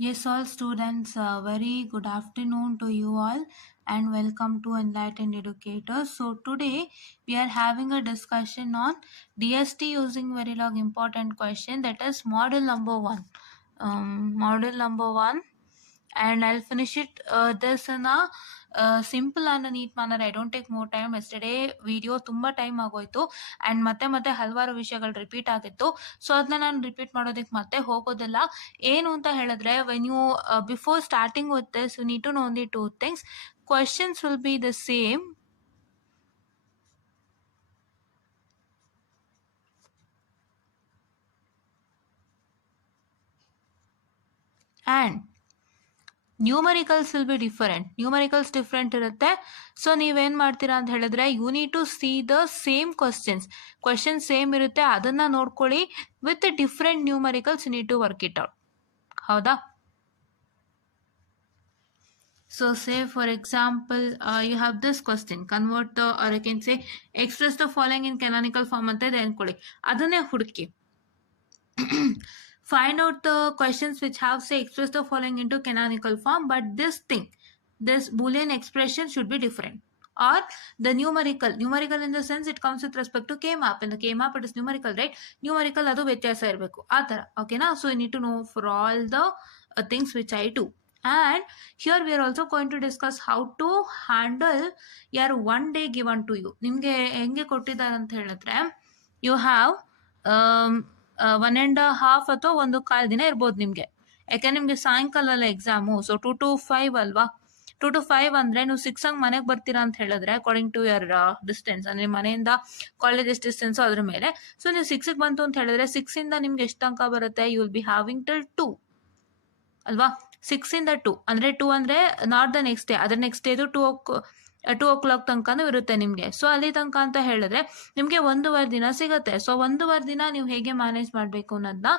Yes, all students, very good afternoon to you all and welcome to Enlightened Educators. So today we are having a discussion on DST using Verilog important question, that is model number 1. Model number 1, and I'll finish it this in a simple and a neat manner. I don't take more time. Yesterday video ತುಂಬಾ time ಆಗೋಯ್ತು and ಮತ್ತೆ ಹಲವಾರು ವಿಷಯಗಳು repeat ಆಗಿತ್ತು. So ಅದನ್ನ ನಾನು repeat ಮಾಡೋದಕ್ಕೆ ಮತ್ತೆ ಹೋಗೋದಿಲ್ಲ. ಏನು ಅಂತ ಹೇಳಿದ್ರೆ, when you before starting with this you need to know only two things. Questions will be the same and numericals will be different. Numericals different ಇರುತ್ತೆ. ಸೊ ನೀವೇನ್ ಮಾಡ್ತೀರಾ ಅಂತ ಹೇಳಿದ್ರೆ, you need to see the same question same ಇರುತ್ತೆ, ಅದನ್ನ ನೋಡ್ಕೊಳ್ಳಿ. With different numericals you need to work it out. ಹೌದಾ? So say for example, you have this question, convert the, or I can say express the following in canonical form ಅಂತ ಇದೆ ಅನ್ಕೊಳ್ಳಿ. ಅದನ್ನೇ ಹುಡುಕಿ. Find out the questions which have say express the following into canonical form, but this boolean expression should be different. Or the numerical in the sense it comes with respect to K-map. In the K-map it is numerical, right? Numerical adu ವ್ಯತ್ಯಾಸ ಇರಬೇಕು ಆ ತರ. ಓಕೆನಾ? So you need to know for all the things which I do. And here we are also going to discuss how to handle your one day given to you. ನಿಮ್ಗೆ ಹೆಂಗೆ ಕೊಟ್ಟಿದ್ದಾರೆ ಅಂತ ಹೇಳಿದ್ರೆ, you have 1.5 ಅಥವಾ 1.25 ದಿನ ಇರ್ಬೋದು ನಿಮ್ಗೆ. ಯಾಕೆ ನಿಮ್ಗೆ ಸಾಯಂಕಾಲ ಅಲ್ಲ ಎಕ್ಸಾಮು. ಸೊ 2 to 5 ಅಲ್ವಾ? 2 to 5 ಅಂದ್ರೆ ನೀವು 6 ಹಂಗೆ ಮನೆಗೆ ಬರ್ತೀರಾ ಅಂತ ಹೇಳಿದ್ರೆ, ಅಕಾರ್ಡಿಂಗ್ ಟು ಯರ್ ಡಿಸ್ಟೆನ್ಸ್, ಅಂದ್ರೆ ಮನೆಯಿಂದ ಕಾಲೇಜ್ ಎಷ್ಟು ಡಿಸ್ಟೆನ್ಸ್ ಅದ್ರ ಮೇಲೆ. ಸೊ ನೀವು 6ಗೆ ಬಂತು ಅಂತ ಹೇಳಿದ್ರೆ 6 ಇಂದ ನಿಮ್ಗೆ ಎಷ್ಟು ಅಂಕ ಬರುತ್ತೆ? You will be having till 2 ಅಲ್ವಾ? 6 ಇಂದ 2 ಅಂದ್ರೆ 2 ಅಂದ್ರೆ ನಾಟ್ ದ ನೆಕ್ಸ್ಟ್ ಡೇ, ಅದ್ರ ನೆಕ್ಸ್ಟ್ ಡೇದು 2 o'clock ತನಕನೂ ಇರುತ್ತೆ ನಿಮ್ಗೆ. ಸೊ ಅಲ್ಲಿ ತನಕ ಅಂತ ಹೇಳಿದ್ರೆ ನಿಮ್ಗೆ 1.5 ದಿನ ಸಿಗುತ್ತೆ. ಸೊ 1.5 ದಿನ ನೀವು ಹೇಗೆ ಮ್ಯಾನೇಜ್ ಮಾಡ್ಬೇಕು ಅನ್ನೋದನ್ನ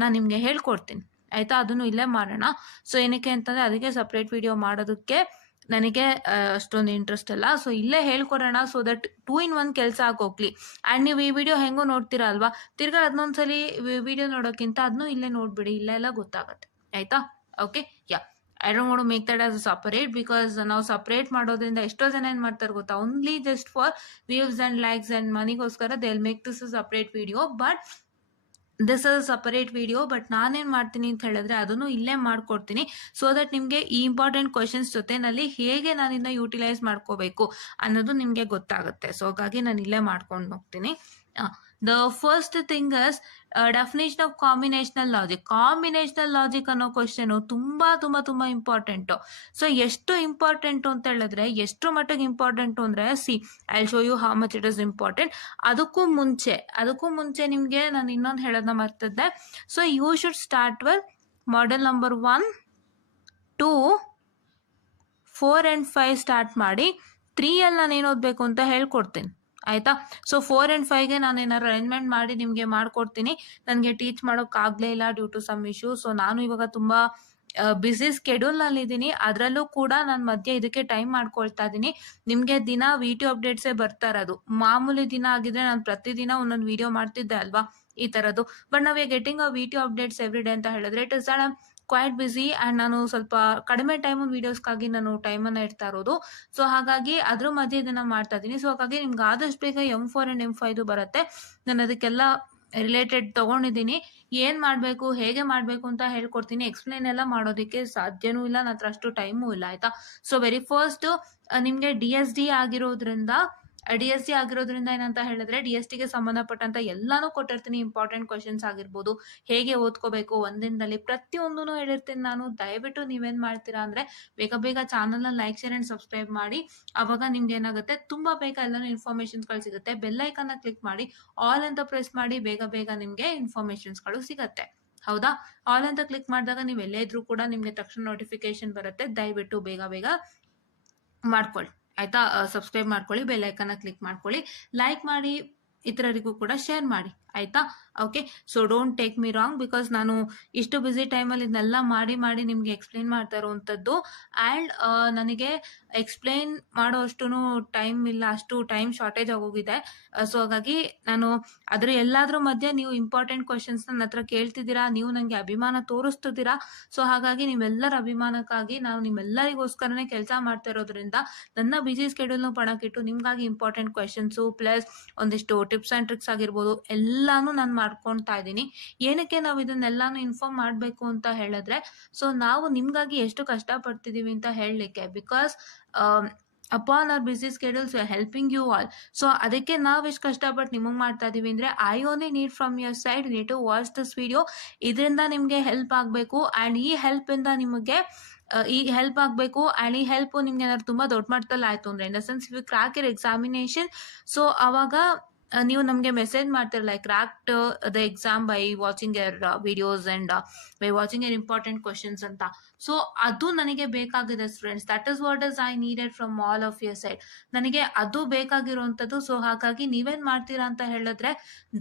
ನಾನು ನಿಮ್ಗೆ ಹೇಳ್ಕೊಡ್ತೀನಿ. ಆಯ್ತಾ? ಅದನ್ನು ಇಲ್ಲೇ ಮಾಡೋಣ. ಸೊ ಏನಕ್ಕೆ ಅಂತಂದ್ರೆ, ಅದಕ್ಕೆ ಸಪ್ರೇಟ್ ವಿಡಿಯೋ ಮಾಡೋದಕ್ಕೆ ನನಗೆ ಅಷ್ಟೊಂದು ಇಂಟ್ರೆಸ್ಟ್ ಇಲ್ಲ. ಸೊ ಇಲ್ಲೇ ಹೇಳ್ಕೊಡೋಣ, ಸೊ ದಟ್ 2 in 1 ಕೆಲಸ ಆಗೋಗ್ಲಿ. ಅಂಡ್ ನೀವು ಈ ವಿಡಿಯೋ ಹೆಂಗೋ ನೋಡ್ತೀರಾ ಅಲ್ವಾ, ತಿರ್ಗಾ ಅದನ್ನೊಂದ್ಸಲಿ ವಿಡಿಯೋ ನೋಡೋಕ್ಕಿಂತ ಅದನ್ನು ಇಲ್ಲೇ ನೋಡ್ಬಿಡಿ, ಇಲ್ಲೆಲ್ಲ ಗೊತ್ತಾಗತ್ತೆ. ಆಯ್ತಾ? Okay, ya, I don't want to make that as a separate, because ನಾವು ಸಪರೇಟ್ ಮಾಡೋದ್ರಿಂದ ಎಷ್ಟೋ ಜನ ಏನ್ ಮಾಡ್ತಾರೆ ಗೊತ್ತಾ, only just for views and likes and ಮನಿಗೋಸ್ಕರ they will make this a separate video. But this is separate video. But ನಾನೇನ್ ಮಾಡ್ತೀನಿ ಅಂತ ಹೇಳಿದ್ರೆ, ಅದನ್ನು ಇಲ್ಲೇ ಮಾಡ್ಕೊಡ್ತೀನಿ, ಸೊ ದಟ್ ನಿಮ್ಗೆ ಈ ಇಂಪಾರ್ಟೆಂಟ್ ಕ್ವಶನ್ಸ್ ಜೊತೆನಲ್ಲಿ ಹೇಗೆ ನಾನಿನ್ನ ಯೂಟಿಲೈಸ್ ಮಾಡ್ಕೋಬೇಕು ಅನ್ನೋದು ನಿಮ್ಗೆ ಗೊತ್ತಾಗುತ್ತೆ. ಸೊ ಹಾಗಾಗಿ ನಾನು ಇಲ್ಲೇ ಮಾಡ್ಕೊಂಡು ಹೋಗ್ತೀನಿ. The first thing is definition of combinational logic. Combinational logic ಅನ್ನೋ ಕ್ವಶನ್ ತುಂಬಾ ತುಂಬಾ ತುಂಬಾ ಇಂಪಾರ್ಟೆಂಟ್. ಸೊ ಎಷ್ಟು ಇಂಪಾರ್ಟೆಂಟ್ ಅಂತ ಹೇಳಿದ್ರೆ, ಎಷ್ಟು ಮಟ್ಟಿಗೆ ಇಂಪಾರ್ಟೆಂಟ್ ಅಂದ್ರೆ, I show you how much it is important. ಅದಕ್ಕೂ ಮುಂಚೆ ನಿಮ್ಗೆ ನಾನು ಇನ್ನೊಂದು ಹೇಳೋದನ್ನ ಮರ್ತಿದ್ದೆ. So you should start with model number 1, 2, 4 and 5 start ಮಾಡಿ. 3 ಅಲ್ಲಿ ನಾನು ಏನು ಓದ್ಬೇಕು ಅಂತ ಹೇಳ್ಕೊಡ್ತೀನಿ. ಆಯ್ತಾ? ಸೊ 4 and 5ಗೆ ನಾನು ಏನಾದ್ರು ಅರೇಂಜ್ಮೆಂಟ್ ಮಾಡಿ ನಿಮ್ಗೆ ಮಾಡ್ಕೊಡ್ತೀನಿ. ನನಗೆ ಟೀಚ್ ಮಾಡೋಕ್ ಆಗ್ಲೇ ಇಲ್ಲ due to some issue. So ನಾನು ಇವಾಗ ತುಂಬಾ ಬಿಸಿ ಸ್ಕೆಡ್ಯೂಲ್ ನಲ್ಲಿ ಇದ್ದೀನಿ. ಅದರಲ್ಲೂ ಕೂಡ ನಾನು ಮಧ್ಯೆ ಇದಕ್ಕೆ ಟೈಮ್ ಮಾಡ್ಕೊಳ್ತಾ ಇದ್ದೀನಿ. ನಿಮ್ಗೆ ದಿನ ವಿಡಿಯೋ ಅಪ್ಡೇಟ್ಸೇ ಬರ್ತಾ ಇರೋದು. ಮಾಮೂಲಿ ದಿನ ಆಗಿದ್ರೆ ನಾನು ಪ್ರತಿದಿನ ಒಂದೊಂದು ವಿಡಿಯೋ ಮಾಡ್ತಿದ್ದೆ ಅಲ್ವಾ, ಈ ತರದ್ದು. ಬಟ್ ನಾವ್ getting a video updates every day ಅಂತ ಹೇಳಿದ್ರೆ, it is quite busy and ನಾನು ಸ್ವಲ್ಪ ಕಡಿಮೆ ಟೈಮ್ ವಿಡಿಯೋಸ್ಗಾಗಿ ನಾನು ಟೈಮನ್ನು ಇಡ್ತಾ ಇರೋದು. ಸೊ ಹಾಗಾಗಿ ಅದ್ರ ಮಧ್ಯೆ ಇದನ್ನ ಮಾಡ್ತಾ ಇದ್ದೀನಿ. ಸೊ ಹಾಗಾಗಿ ನಿಮ್ಗೆ ಆದಷ್ಟು ಬೇಗ M4 and M5 ಬರುತ್ತೆ. ನಾನು ಅದಕ್ಕೆಲ್ಲ ರಿಲೇಟೆಡ್ ತಗೊಂಡಿದ್ದೀನಿ. ಏನ್ ಮಾಡ್ಬೇಕು, ಹೇಗೆ ಮಾಡ್ಬೇಕು ಅಂತ ಹೇಳ್ಕೊಡ್ತೀನಿ. ಎಕ್ಸ್ಪ್ಲೈನ್ ಎಲ್ಲ ಮಾಡೋದಕ್ಕೆ ಸಾಧ್ಯನೂ ಇಲ್ಲ, ನನ್ನ ಹತ್ರ ಅಷ್ಟು ಟೈಮೂ ಇಲ್ಲ. ಆಯ್ತಾ? ಸೊ ವೆರಿ ಫಸ್ಟ್ ನಿಮ್ಗೆ DSD ಆಗಿರೋದ್ರಿಂದ ಏನಂತ ಹೇಳಿದ್ರೆ, DST ಗೆ ಸಂಬಂಧಪಟ್ಟಂತ ಎಲ್ಲಾನು ಕೊಟ್ಟಿರ್ತೀನಿ. ಇಂಪಾರ್ಟೆಂಟ್ ಕ್ವಶನ್ಸ್ ಆಗಿರ್ಬೋದು, ಹೇಗೆ ಓದ್ಕೋಬೇಕು ಒಂದಿನದಲ್ಲಿ, ಪ್ರತಿಯೊಂದೂ ಹೇಳಿರ್ತೀನಿ ನಾನು. ದಯವಿಟ್ಟು ನೀವೇನ್ ಮಾಡ್ತೀರಾ ಅಂದ್ರೆ, ಬೇಗ ಚಾನಲ್ನ ಲೈಕ್, ಶೇರ್ ಅಂಡ್ ಸಬ್ಸ್ಕ್ರೈಬ್ ಮಾಡಿ. ಅವಾಗ ನಿಮ್ಗೆ ಏನಾಗುತ್ತೆ, ತುಂಬಾ ಬೇಗ ಎಲ್ಲಾನು ಇನ್ಫಾರ್ಮೇಶನ್ಸ್ಗಳು ಸಿಗುತ್ತೆ. ಬೆಲ್ ಐಕನ್ ಕ್ಲಿಕ್ ಮಾಡಿ, ಆಲ್ ಅಂತ ಪ್ರೆಸ್ ಮಾಡಿ, ಬೇಗ ನಿಮ್ಗೆ ಇನ್ಫಾರ್ಮೇಶನ್ಸ್ಗಳು ಸಿಗತ್ತೆ. ಹೌದಾ? ಆಲ್ ಅಂತ ಕ್ಲಿಕ್ ಮಾಡಿದಾಗ ನೀವು ಎಲ್ಲೇ ಇದ್ರೂ ಕೂಡ ನಿಮ್ಗೆ ತಕ್ಷಣ ನೋಟಿಫಿಕೇಶನ್ ಬರುತ್ತೆ. ದಯವಿಟ್ಟು ಬೇಗ ಮಾಡ್ಕೊಳ್ಳಿ. ಆಯ್ತಾ? ಸಬ್ಸ್ಕ್ರೈಬ್ ಮಾಡ್ಕೊಳ್ಳಿ, ಬೆಲ್ ಐಕನ್ ಕ್ಲಿಕ್ ಮಾಡ್ಕೊಳ್ಳಿ, ಲೈಕ್ ಮಾಡಿ, ಇತರರಿಗೂ ಕೂಡ ಶೇರ್ ಮಾಡಿ. ಆಯ್ತಾ? Okay. So don't take me wrong, because ನಾನು ಇಷ್ಟು ಬ್ಯುಸಿ ಟೈಮಲ್ಲಿ ಇದನ್ನೆಲ್ಲ ಮಾಡಿ ನಿಮಗೆ ಎಕ್ಸ್ಪ್ಲೇನ್ ಮಾಡ್ತಾ ಇರುವಂಥದ್ದು. ಆ್ಯಂಡ್ ನನಗೆ ಎಕ್ಸ್ಪ್ಲೇನ್ ಮಾಡೋ ಅಷ್ಟು ಟೈಮ್ ಇಲ್ಲ, ಅಷ್ಟು ಟೈಮ್ ಶಾರ್ಟೇಜ್ ಆಗೋಗಿದೆ. ಸೊ ಹಾಗಾಗಿ ನಾನು ಅದ್ರ ಎಲ್ಲಾದ್ರ ಮಧ್ಯೆ ನೀವು ಇಂಪಾರ್ಟೆಂಟ್ ಕ್ವಶನ್ಸ್ ನನ್ನ ಹತ್ರ ಕೇಳ್ತಿದ್ದೀರಾ, ನೀವು ನನಗೆ ಅಭಿಮಾನ ತೋರಿಸ್ತಿದ್ದೀರಾ. ಸೊ ಹಾಗಾಗಿ ನಿಮ್ಮೆಲ್ಲರ ಅಭಿಮಾನಕ್ಕಾಗಿ ನಾನು ನಿಮ್ಮೆಲ್ಲರಿಗೋಸ್ಕರನೇ ಕೆಲಸ ಮಾಡ್ತಾ ಇರೋದ್ರಿಂದ ನನ್ನ ಬಿಸಿ ಸ್ಕೆಡ್ಯೂಲ್ನು ಪಣಕ್ಕಿಟ್ಟು ನಿಮ್ಗಾಗಿ ಇಂಪಾರ್ಟೆಂಟ್ ಕ್ವೆಶನ್ಸು ಪ್ಲಸ್ ಒಂದಿಷ್ಟು ಟಿಪ್ಸ್ ಆ್ಯಂಡ್ ಟ್ರಿಕ್ಸ್ ಆಗಿರ್ಬೋದು ಎಲ್ಲಾನು ನಾನು ಮಾಡ್ಕೊಳ್ತಾ ಇದ್ದೀನಿ. ಏನಕ್ಕೆ ನಾವು ಇದನ್ನೆಲ್ಲಾನು ಇನ್ಫಾರ್ಮ್ ಮಾಡಬೇಕು ಅಂತ ಹೇಳಿದ್ರೆ, ಸೊ ನಾವು ನಿಮ್ಗಾಗಿ ಎಷ್ಟು ಕಷ್ಟಪಡ್ತಿದ್ದೀವಿ ಅಂತ ಹೇಳಲಿಕ್ಕೆ. Because upon our busy schedules we are helping you all. So ಅದಕ್ಕೆ ನಾವು ಎಷ್ಟು ಕಷ್ಟಪಟ್ಟು ನಿಮಗೆ ಮಾಡ್ತಾ ಇದೀವಿ ಅಂದರೆ, I only need from your side need to watch this video. ಇದರಿಂದ ನಿಮಗೆ ಹೆಲ್ಪ್ ಆಗಬೇಕು ಆ್ಯಂಡ್ ಈ ಹೆಲ್ಪಿಂದ ನಿಮಗೆ ಈ ಹೆಲ್ಪ್ ಆಗಬೇಕು. ಆ್ಯಂಡ್ ಈ ಹೆಲ್ಪ್ ನಿಮ್ಗೆ ಏನಾದ್ರು ತುಂಬ ದೊಡ್ಡ ಮಟ್ಟದಲ್ಲಿ ಆಯಿತು ಅಂದರೆ, in the sense if you crack your examination, so ಅವಾಗ ನೀವು ನಮಗೆ ಮೆಸೇಜ್ ಮಾಡ್ತಿರಲ್ಲ, like cracked the exam by watching your videos and by watching your important questions ಅಂತ. ಸೊ ಅದು ನನಗೆ ಬೇಕಾಗಿದೆ students. That is what is I needed from all of your side. ನನಗೆ ಅದು ಬೇಕಾಗಿರುವಂಥದ್ದು. ಸೊ ಹಾಗಾಗಿ ನೀವೇನು ಮಾಡ್ತೀರಾ ಅಂತ ಹೇಳಿದ್ರೆ,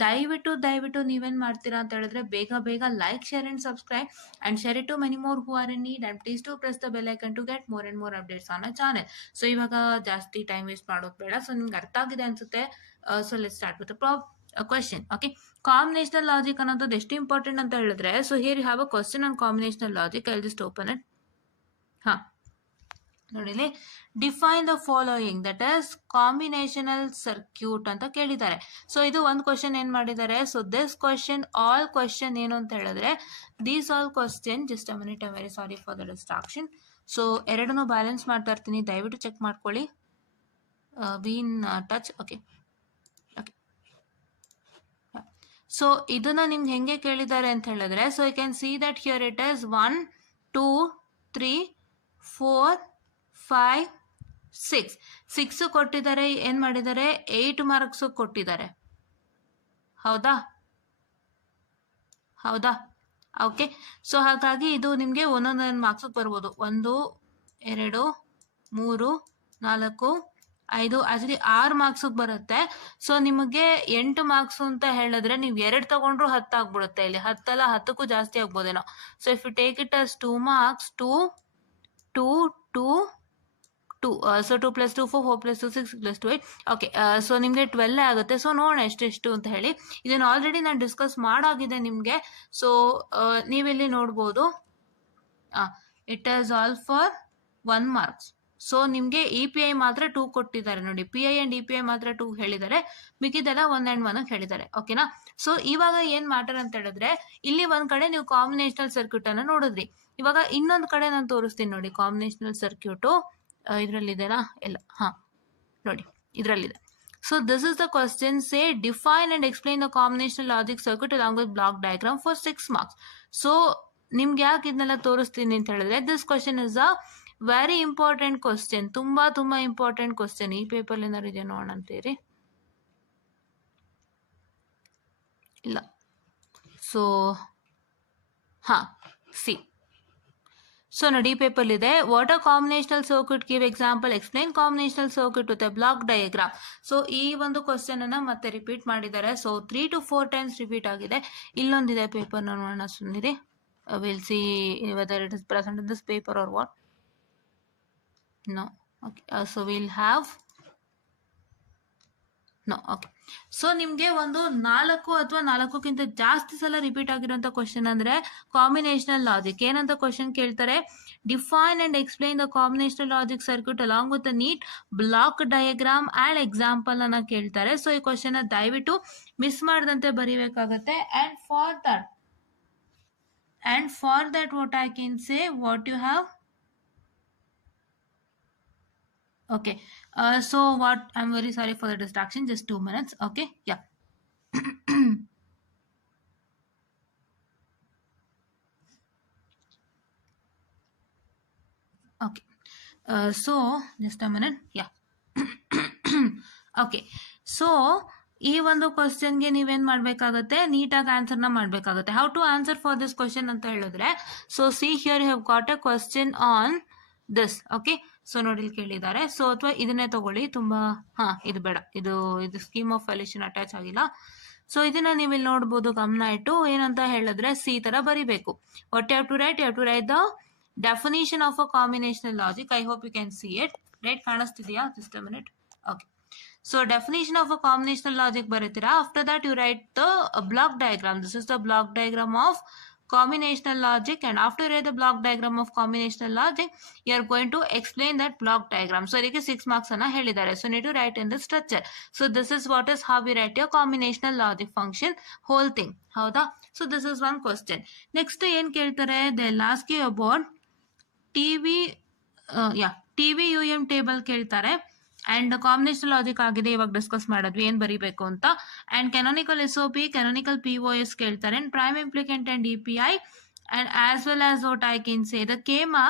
ದಯವಿಟ್ಟು ನೀವೇನು ಮಾಡ್ತೀರಾ ಅಂತ ಹೇಳಿದ್ರೆ, ಬೇಗ like, share and subscribe and share it to many more who are in need and please to press the bell icon to get more and more updates on a channel. So ಇವಾಗ ಜಾಸ್ತಿ time waste ಮಾಡೋದು ಬೇಡ. So ನಿಮ್ಗೆ ಅರ್ಥ ಆಗಿದೆ ಅನ್ಸುತ್ತೆ. So let's start with question. Okay, combinational logic ಅನ್ನೋದು ಎಷ್ಟು ಇಂಪಾರ್ಟೆಂಟ್ ಅಂತ ಹೇಳಿದ್ರೆ, so here you have a question on combinational logic. I just open it. ನೋಡಿ, define the following, that is combinational circuit ಅಂತ ಕೇಳಿದ್ದಾರೆ. ಸೊ ಇದು ಒಂದು ಕ್ವಶನ್ ಏನ್ ಮಾಡಿದ್ದಾರೆ. So this question all question ಏನು ಅಂತ ಹೇಳಿದ್ರೆ, these all question just a minute, I very sorry for the distraction. So ಎರಡನ್ನೂ ಬ್ಯಾಲೆನ್ಸ್ ಮಾಡ್ತಾ ಇರ್ತೀನಿ, ದಯವಿಟ್ಟು ಚೆಕ್ ಮಾಡ್ಕೊಳ್ಳಿ. Bean touch. ಓಕೆ. ಸೊ ಇದನ್ನ ನಿಮ್ಗೆ ಹೆಂಗೆ ಕೇಳಿದ್ದಾರೆ ಅಂತ ಹೇಳಿದ್ರೆ, so you can see that here it is 1 2 3 4 5 6 ಕೊಟ್ಟಿದ್ದಾರೆ. ಏನ್ ಮಾಡಿದ್ದಾರೆ, 8 ಮಾರ್ಕ್ಸ್ ಕೊಟ್ಟಿದ್ದಾರೆ. ಹೌದಾ? ಓಕೆ. ಸೊ ಹಾಗಾಗಿ ಇದು ನಿಮ್ಗೆ ಒಂದೊಂದೊಂದು ಮಾರ್ಕ್ಸ್ ಬರ್ಬೋದು. 1 2 3 4 5 ಆಕ್ಚುಲಿ 6 ಮಾರ್ಕ್ಸ್ ಬರುತ್ತೆ. ಸೊ ನಿಮಗೆ 8 ಮಾರ್ಕ್ಸ್ ಅಂತ ಹೇಳಿದ್ರೆ ನೀವು 2 ತಗೊಂಡ್ರು 10 ಆಗ್ಬಿಡುತ್ತೆ. ಇಲ್ಲಿ 10 ಅಲ್ಲ, 10ಕ್ಕೂ ಜಾಸ್ತಿ ಆಗ್ಬೋದೇನೋ. So if you take it as 2 marks, 2 2 2 2 so 2 + 2 4 4 + 2 6 + 2 8. Okay. So ನಿಮಗೆ 12 ಆಗುತ್ತೆ. ಸೊ ನೋಡೋಣ ಎಷ್ಟು ಅಂತ ಹೇಳಿ. ಇದನ್ನು ಆಲ್ರೆಡಿ ನಾನು ಡಿಸ್ಕಸ್ ಮಾಡಾಗಿದೆ ನಿಮಗೆ. ಸೊ ನೀವಿಲ್ಲಿ ನೋಡ್ಬೋದು, it is all for 1 marks. So ನಿಮಗೆ EPI ಮಾತ್ರ 2 ಕೊಟ್ಟಿದ್ದಾರೆ. ನೋಡಿ, PI ಆ್ಯಂಡ್ EPI ಮಾತ್ರ 2 ಹೇಳಿದ್ದಾರೆ, ಮಿಕ್ಕಿದೆಲ್ಲ 1 and 1 ಹೇಳಿದ್ದಾರೆ. ಓಕೆನಾ? ಸೊ ಇವಾಗ ಏನ್ ಮ್ಯಾಟರ್ ಅಂತ ಹೇಳಿದ್ರೆ, ಇಲ್ಲಿ ಒಂದ್ ಕಡೆ ನೀವು ಕಾಂಬಿನೇಷನಲ್ ಸರ್ಕ್ಯೂಟ್ ಅನ್ನ ನೋಡಿದ್ರಿ. ಇವಾಗ ಇನ್ನೊಂದು ಕಡೆ ನಾನು ತೋರಿಸ್ತೀನಿ ನೋಡಿ. ಕಾಂಬಿನೇಷನಲ್ ಸರ್ಕ್ಯೂಟು ಇದ್ರಲ್ಲಿದೆನಾ? ಇಲ್ಲ. ನೋಡಿ, ಇದ್ರಲ್ಲಿದೆ. So this is the question. Say define and explain the combinational logic circuit along with block diagram for 6 marks. So ನಿಮ್ಗೆ ಯಾಕೆ ಇದನ್ನೆಲ್ಲ ತೋರಿಸ್ತೀನಿ ಅಂತ ಹೇಳಿದ್ರೆ, this question is a very important question. ತುಂಬಾ ಇಂಪಾರ್ಟೆಂಟ್ ಕ್ವಶನ್. ಈ ಪೇಪರ್ ಏನಾದ್ರು ಇದೆ ನೋಡೋಣ ಅಂತೀರಿ? ಇಲ್ಲ. So C. ಸೊ ನೋಡಿ, ಈ ಪೇಪರ್ ಇದೆ. What a combinational circuit, give example, explain combinational circuit with a block diagram. So ಈ ಒಂದು ಕ್ವಶನ್ ಅನ್ನ ಮತ್ತೆ ರಿಪೀಟ್ ಮಾಡಿದ್ದಾರೆ. ಸೊ 3 to 4 ಟೈಮ್ಸ್ ರಿಪೀಟ್ ಆಗಿದೆ. ಇಲ್ಲೊಂದಿದೆ ಪೇಪರ್, ನೋಡೋಣ ಸುಮ್ಮನಿದೆ. Will see whether it is present in this paper or what. No. Okay. So we'll have no. Okay. So ನಿಮ್ಗೆ ಒಂದು 4 ಅಥವಾ 4ಕ್ಕಿಂತ ಜಾಸ್ತಿ ಸಲ ರಿಪೀಟ್ ಆಗಿರುವಂತ ಕ್ವಶನ್ ಅಂದ್ರೆ ಕಾಂಬಿನೇಷನಲ್ ಲಾಜಿಕ್. ಏನಂತ ಕ್ವಶನ್ ಕೇಳ್ತಾರೆ, define and explain the combinational logic circuit along with neat block diagram and example ಅನ್ನ ಕೇಳ್ತಾರೆ. ಸೊ ಈ ಕ್ವಶನ್ ದಯವಿಟ್ಟು ಮಿಸ್ ಮಾಡದಂತೆ ಬರೀಬೇಕಾಗತ್ತೆ. And for that what I can say, what you have. Okay. So what, I'm very sorry for the distraction, just 2 minutes. Okay. Yeah. Okay. So just a minute. Yeah. Okay. So ಈ ಒಂದು ಕ್ವಶನ್ಗೆ ನೀವೇನ್ ಮಾಡ್ಬೇಕಾಗತ್ತೆ, ನೀಟಾಗಿ ಆನ್ಸರ್ನ ಮಾಡ್ಬೇಕಾಗತ್ತೆ. How to answer for this question ಅಂತ ಹೇಳಿದ್ರೆ, so see here you have got a question on this. Okay. So ನೋಡಿ, ಇಲ್ಲಿ ಕೇಳಿದ್ದಾರೆ. ಸೊ ಅಥವಾ ಇದನ್ನೇ ತಗೊಳ್ಳಿ. ತುಂಬಾ ಇದು ಬೇಡ, ಇದು ಸ್ಕೀಮ್ ಆಫ್ ವ್ಯಾಲ್ಯೂಷನ್ ಅಟ್ಯಾಚ್ ಆಗಿಲ್ಲ. ಸೊ ಇದನ್ನ ನೀವು ಇಲ್ಲಿ ನೋಡ್ಬೋದು, ಗಮನ ಇಟ್ಟು ಏನಂತ ಹೇಳಿದ್ರೆ ಸಿ ತರ ಬರಿಬೇಕು. What you have to write the definition of a combinational logic. I hope you can see it. Right, ಕಾಣಿಸ್ತಿದೆಯಾ? Just a minute. Okay, so definition of a combinational logic ಬರೀತೀರಾ. after that you write the block diagram. This is the block diagram of combinational logic, and after you write the block diagram of combinational logic, you are going to explain that block diagram. So ಇದಕ್ಕೆ 6 marks ಅನ್ನ ಹೇಳಿದ್ದಾರೆ. so need to write in the structure. so this is what is how we write your combinational logic function whole thing. ಹೌದಾ? so this is one question. next ಏನ್ ಕೇಳ್ತಾರೆ, they'll ask you about TVUM table ಕೇಳ್ತಾರೆ. And combinational logic ಆಗಿದೆ, ಇವಾಗ discuss ಮಾಡಿದ್ವಿ ಏನ್ ಬರೀಬೇಕು ಅಂತ. And canonical SOP, canonical POS ಕೇಳ್ತಾರೆ. And prime implicant and DPI, and as well as what I can say the K map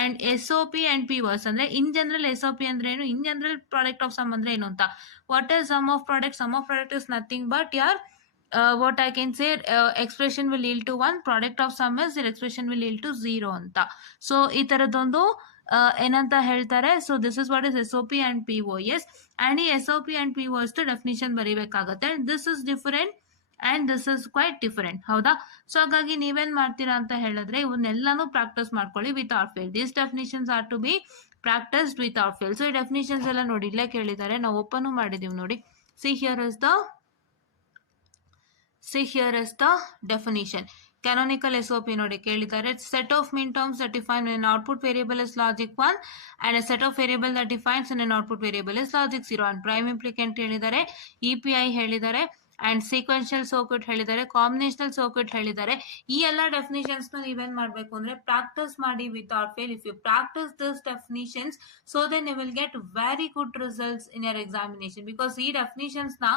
and SOP and POS. ಅಂದ್ರೆ in general SOP ಅಂದ್ರೆ ಏನು, in general product of sum ಅಂದ್ರೆ ಏನು ಅಂತ. What is sum of product? Sum of product is nothing but what I can say, expression will yield to 1, product of sum is their expression will yield to 0 ಅಂತ. So ಈ ತರದೊಂದು ಏನಂತ ಹೇಳ್ತಾರೆ. So this is what is SOP and POS. And ಈ SOP and POS definition ಬರೀಬೇಕಾಗತ್ತೆ. This is different and this is quite different. ಹೌದಾ? So ಹಾಗಾಗಿ ನೀವೇನ್ ಮಾಡ್ತೀರಾ ಅಂತ ಹೇಳಿದ್ರೆ ಇವನ್ನೆಲ್ಲಾನು ಪ್ರಾಕ್ಟೀಸ್ ಮಾಡ್ಕೊಳ್ಳಿ without fail. These definitions are to be practised without fail. So ಈ ಡೆಫಿನಿಷನ್ಸ್ ಎಲ್ಲ ನೋಡಿ ಇಲ್ಲೇ ಕೇಳಿದ್ದಾರೆ, ನಾವು ಓಪನ್ ಮಾಡಿದೀವಿ ನೋಡಿ. See here is the definition. canonical SOP ನೋಡಿ ಕೇಳಿದ್ದಾರೆ. set of min terms that define when an output variable is logic 1 and a set of variable that defines when an output variable is logic 0. and prime implicant ಹೇಳಿದ್ದಾರೆ, EPI ಹೇಳಿದ್ದಾರೆ, and sequential circuit ಹೇಳಿದ್ದಾರೆ, combinational circuit ಹೇಳಿದ್ದಾರೆ. ಈ ಎಲ್ಲ definitions ನೀವೇನ್ ಮಾಡ್ಬೇಕು ಅಂದ್ರೆ practice ಮಾಡಿ without fail. If you practice this definitions, so then you will get very good results in your examination. Because ಈ ಡೆಫಿನಿಷನ್ಸ್ ನ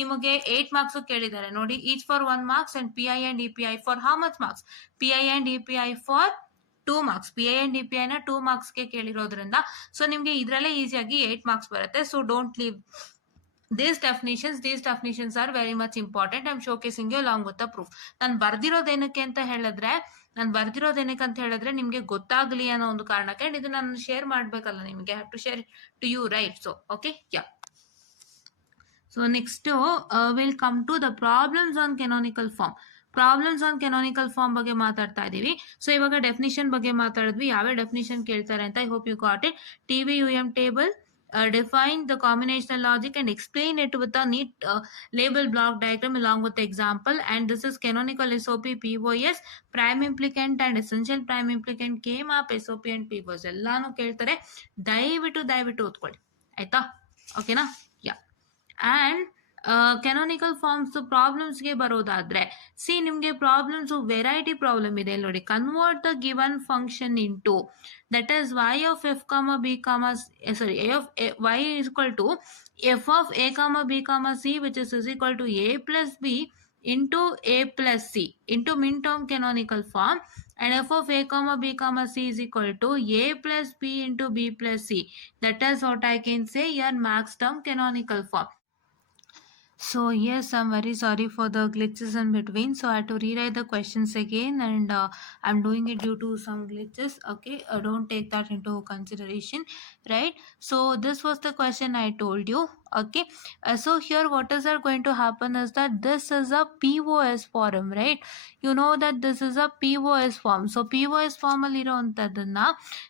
ನಿಮಗೆ 8 ಮಾರ್ಕ್ಸ್ ಕೇಳಿದ್ದಾರೆ ನೋಡಿ. Each for 1 marks and PI and EPI for how much marks? PI and EPI for 2 marks. PI and EPI ನ 2 marks ಗೆ ಕೇಳಿರೋದ್ರಿಂದ so ನಿಮ್ಗೆ ಇದ್ರಲ್ಲೇ ಈಸಿಯಾಗಿ 8 marks ಬರುತ್ತೆ. So don't leave these definitions are very much important. I'm showcasing you along with the proof. ನಾನು ಬರ್ದಿರೋದೇನಕ್ಕೆ ಅಂತ ಹೇಳಿದ್ರೆ ನಿಮ್ಗೆ ಗೊತ್ತಾಗ್ಲಿ ಅನ್ನೋ ಒಂದು ಕಾರಣಕ್ಕೆ, ಅಂಡ್ ಇದು ನಾನು ಶೇರ್ ಮಾಡ್ಬೇಕಲ್ಲ ನಿಮ್ಗೆ, have to share to you, right? So okay, yeah. So next will come to the problems on canonical form. Problems on canonical form ಬಗ್ಗೆ ಮಾತಾಡ್ತಾ ಇದೀವಿ. ಸೊ ಇವಾಗ ಡೆಫಿನಿಷನ್ ಬಗ್ಗೆ ಮಾತಾಡಿದ್ವಿ, ಯಾವ್ಯಾವ ಡೆಫಿನಿಷನ್ ಕೇಳ್ತಾರೆ ಅಂತ. I hope you got it. TVUM table, define the combinational logic and explain it with a neat label block diagram along with the example. And this is canonical SOP, POS, prime implicant and essential prime implicant, K-map, SOP and POS ಎಲ್ಲಾನು ಕೇಳ್ತಾರೆ. ದಯವಿಟ್ಟು ಓದ್ಕೊಳ್ಳಿ ಆಯ್ತಾ? ಓಕೆನಾ? ಯಾ. And canonical forms problems ಗೆ ಬರೋದಾದ್ರೆ, C ನಿಮ್ಗೆ problems variety problem ಇದೆ ನೋಡಿ. Convert the given function into, that is y of f, b, a of y is equal to f of a, b, c, which is equal to a plus b into a plus c into min term canonical form, and f of a, b, c is equal to a plus b into b plus c. That is what I can say your max term canonical form. So yes, I'm very sorry for the glitches in between. So I had to rewrite the questions again, and I'm doing it due to some glitches. Okay, don't take that into consideration, right? So this was the question I told you. Okay, so here what is going to happen is that this is a POS form, right? You know that this is a POS form. So POS form ಅಲ್ಲಿ ಇರೋಂಥದ್ದನ್ನ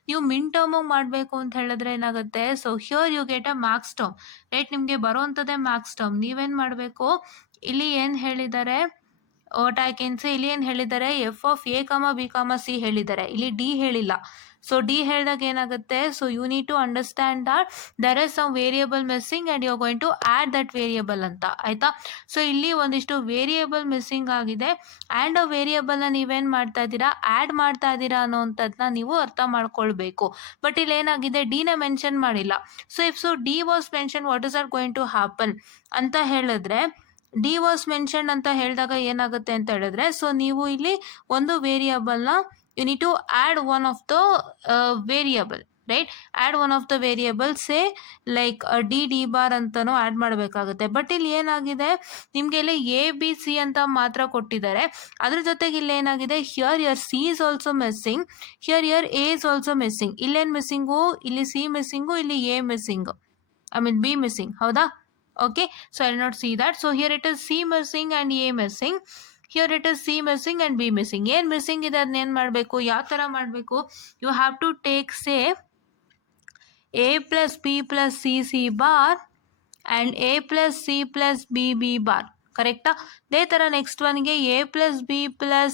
ನೀವು min term ಮಾಡಬೇಕು ಅಂತ ಹೇಳಿದ್ರೆ ಏನಾಗುತ್ತೆ? So here you get a max term, right? ನಿಮ್ಗೆ ಬರೋಂಥದ್ದೇ Max term. ನೀವೇನ್ ಮಾಡಬೇಕು, ಇಲ್ಲಿ ಏನ್ ಹೇಳಿದ್ದಾರೆ, ವಾಟ್ ಐ ಕ್ಯಾನ್ ಸೇ, ಇಲ್ಲಿ ಏನ್ ಹೇಳಿದ್ದಾರೆ, f of a, b, c ಹೇಳಿದ್ದಾರೆ, ಇಲ್ಲಿ d ಹೇಳಿಲ್ಲ. ಸೊ ಡಿ ಹೇಳಿದಾಗ ಏನಾಗುತ್ತೆ, so you need to understand that there is some variable missing and you are going to add that variable ಅಂತ, ಆಯ್ತಾ? ಸೊ ಇಲ್ಲಿ ಒಂದಿಷ್ಟು ವೇರಿಯಬಲ್ ಮಿಸ್ಸಿಂಗ್ ಆಗಿದೆ, ಆ್ಯಂಡ್ ಆ ವೇರಿಯಬಲ್ನ ನೀವೇನು ಮಾಡ್ತಾ ಇದ್ದೀರಾ, ಆ್ಯಡ್ ಮಾಡ್ತಾ ಇದ್ದೀರಾ ಅನ್ನೋಂಥದ್ದನ್ನ ನೀವು ಅರ್ಥ ಮಾಡ್ಕೊಳ್ಬೇಕು. ಬಟ್ ಇಲ್ಲಿ ಏನಾಗಿದೆ, ಡಿನ ಮೆನ್ಷನ್ ಮಾಡಿಲ್ಲ. So if D was mention, what is are going to happen ಅಂತ ಹೇಳಿದ್ರೆ, ಡಿ ವಾಸ್ ಮೆನ್ಷನ್ ಅಂತ ಹೇಳಿದಾಗ ಏನಾಗುತ್ತೆ ಅಂತ ಹೇಳಿದ್ರೆ, ಸೊ ನೀವು ಇಲ್ಲಿ ಒಂದು ವೇರಿಯಬಲ್ನ you need to add one of the variable, right? add one of the variable, say like d bar ಅಂತಾನು ಆಡ್ ಮಾಡಬೇಕಾಗುತ್ತೆ. ಬಟ್ ಇಲ್ಲಿ ಏನಾಗಿದೆ, ನಿಮ್ಗೆ ಇಲ್ಲಿ ಎ ಬಿ ಸಿ ಅಂತ ಮಾತ್ರ ಕೊಟ್ಟಿದ್ದಾರೆ. ಅದ್ರ ಜೊತೆಗೆ ಇಲ್ಲಿ ಏನಾಗಿದೆ, here your C is also missing, here your A is also missing. ಇಲ್ಲೇನು ಮಿಸ್ಸಿಂಗು, ಇಲ್ಲಿ ಸಿ ಮಿಸ್ಸಿಂಗು, ಇಲ್ಲಿ A missing, I mean B missing. ಹೌದಾ? Okay, so I did not see that. So here it is C missing and A missing. Here it is C missing and B missing. ಏನು missing ಇದೆ ಅದನ್ನ ಏನು ಮಾಡಬೇಕು, ಯಾವ ಥರ ಮಾಡಬೇಕು, you have to take say A plus B plus C C bar and A plus C plus B B bar. ಕರೆಕ್ಟಾ? ಅದೇ ಥರ next ಒನ್ಗೆ A plus B plus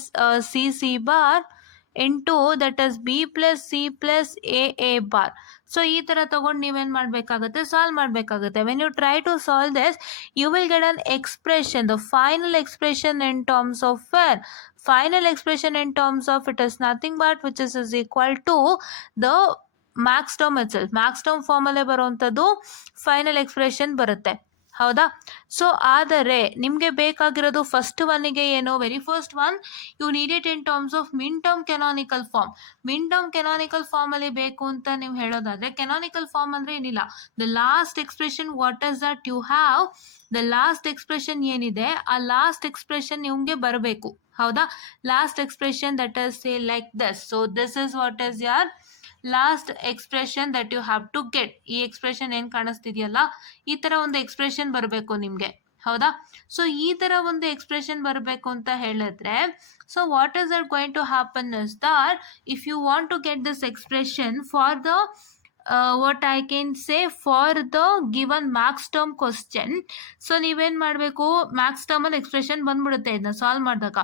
C C bar into that is B plus C plus A bar. So ಈ ಥರ ತೊಗೊಂಡು ನೀವೇನು ಮಾಡಬೇಕಾಗುತ್ತೆ, solve ಮಾಡಬೇಕಾಗುತ್ತೆ. When you try to solve this, you will get an expression, the final expression in terms of fair. Final expression in terms of it is nothing but which is equal to the max term itself. Max term ಫಾರ್ಮಲ್ಲೇ ಬರುವಂಥದ್ದು final expression ಬರುತ್ತೆ. ಹೌದಾ? So ಆದರೆ ನಿಮಗೆ ಬೇಕಾಗಿರೋದು first ಒನ್ನಿಗೆ ಏನು, very first one you need it in terms of min term canonical form. Min term canonical ಫಾರ್ಮಲ್ಲಿ ಬೇಕು ಅಂತ ನೀವು ಹೇಳೋದಾದರೆ, ಕೆನಾನಿಕಲ್ ಫಾರ್ಮ್ ಅಂದರೆ ಏನಿಲ್ಲ, the last expression what is that you have, the last expression ಏನಿದೆ ಆ ಲಾಸ್ಟ್ ಎಕ್ಸ್ಪ್ರೆಷನ್ ನಿಮಗೆ ಬರಬೇಕು. ಹೌದಾ? Last expression that is say like this. So this is what is your last expression that you have to get. ಈ expression ಏನು ಕಾಣಿಸ್ತಿದೆಯಲ್ಲ, ಈ ಥರ ಒಂದು ಎಕ್ಸ್ಪ್ರೆಷನ್ ಬರಬೇಕು ನಿಮಗೆ. ಹೌದಾ? ಸೊ ಈ ಥರ ಒಂದು ಎಕ್ಸ್ಪ್ರೆಷನ್ ಬರಬೇಕು ಅಂತ ಹೇಳಿದ್ರೆ, so what is that going to happen is that if you want to get this expression for the what I can say for the given max term question, so ನೀವೇನು ಮಾಡಬೇಕು, Max ಟರ್ಮಲ್ಲಿ expression ಬಂದ್ಬಿಡುತ್ತೆ ಇದನ್ನ solve ಮಾಡಿದಾಗ.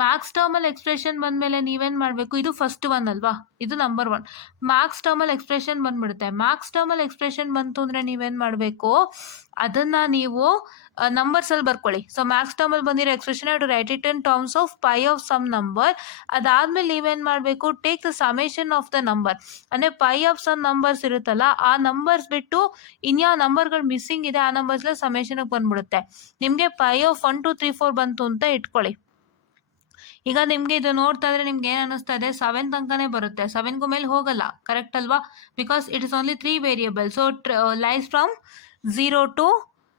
Max ಟರ್ಮಲ್ಲಿ expression ಬಂದಮೇಲೆ ನೀವೇನು ಮಾಡಬೇಕು, ಇದು ಫಸ್ಟ್ ಒನ್ ಅಲ್ವಾ, ಇದು ನಂಬರ್ ಒನ್. ಮ್ಯಾಕ್ಸ್ ಟರ್ಮಲ್ಲಿ ಎಕ್ಸ್ಪ್ರೆಷನ್ ಬಂದ್ಬಿಡುತ್ತೆ. ಮ್ಯಾಕ್ಸ್ ಟರ್ಮಲ್ಲಿ ಎಕ್ಸ್ಪ್ರೆಷನ್ ಬಂತು ಅಂದರೆ ನೀವೇನು ಮಾಡಬೇಕು, ಅದನ್ನು ನೀವು ನಂಬರ್ಸಲ್ಲಿ ಬರ್ಕೊಳ್ಳಿ. ಸೊ ಮ್ಯಾಕ್ಸ್ ಟರ್ಮಲ್ಲಿ ಬಂದಿರೋ expression to write it in terms of pi of some number. ಅದಾದಮೇಲೆ ನೀವೇನು ಮಾಡಬೇಕು, take the summation of the number. ಅಂದರೆ ಪೈ ಆಫ್ ಸಮ್ ನಂಬರ್ಸ್ ಇರುತ್ತಲ್ಲ, ಆ ನಂಬರ್ಸ್ ಬಿಟ್ಟು ಇನ್ಯಾವ ನಂಬರ್ಗಳು ಮಿಸ್ಸಿಂಗ್ ಇದೆ ಆ ನಂಬರ್ಸ್ಲ ಸಮೇಷನ್ಗೆ ಬಂದ್ಬಿಡುತ್ತೆ. ನಿಮಗೆ ಪೈ ಆಫ್ 1 2 3 4 ಬಂತು ಅಂತ ಇಟ್ಕೊಳ್ಳಿ. ಈಗ ನಿಮಗೆ ಇದು ನೋಡ್ತಾ ಇದ್ರೆ ನಿಮ್ಗೆ ಏನು ಅನ್ನಿಸ್ತಾ ಇದೆ, 7 ತನಕನೇ ಬರುತ್ತೆ, 7ಗೂ ಮೇಲೆ ಹೋಗಲ್ಲ. ಕರೆಕ್ಟ್ ಅಲ್ವಾ? Because it is only 3 variable. So lies from 0 to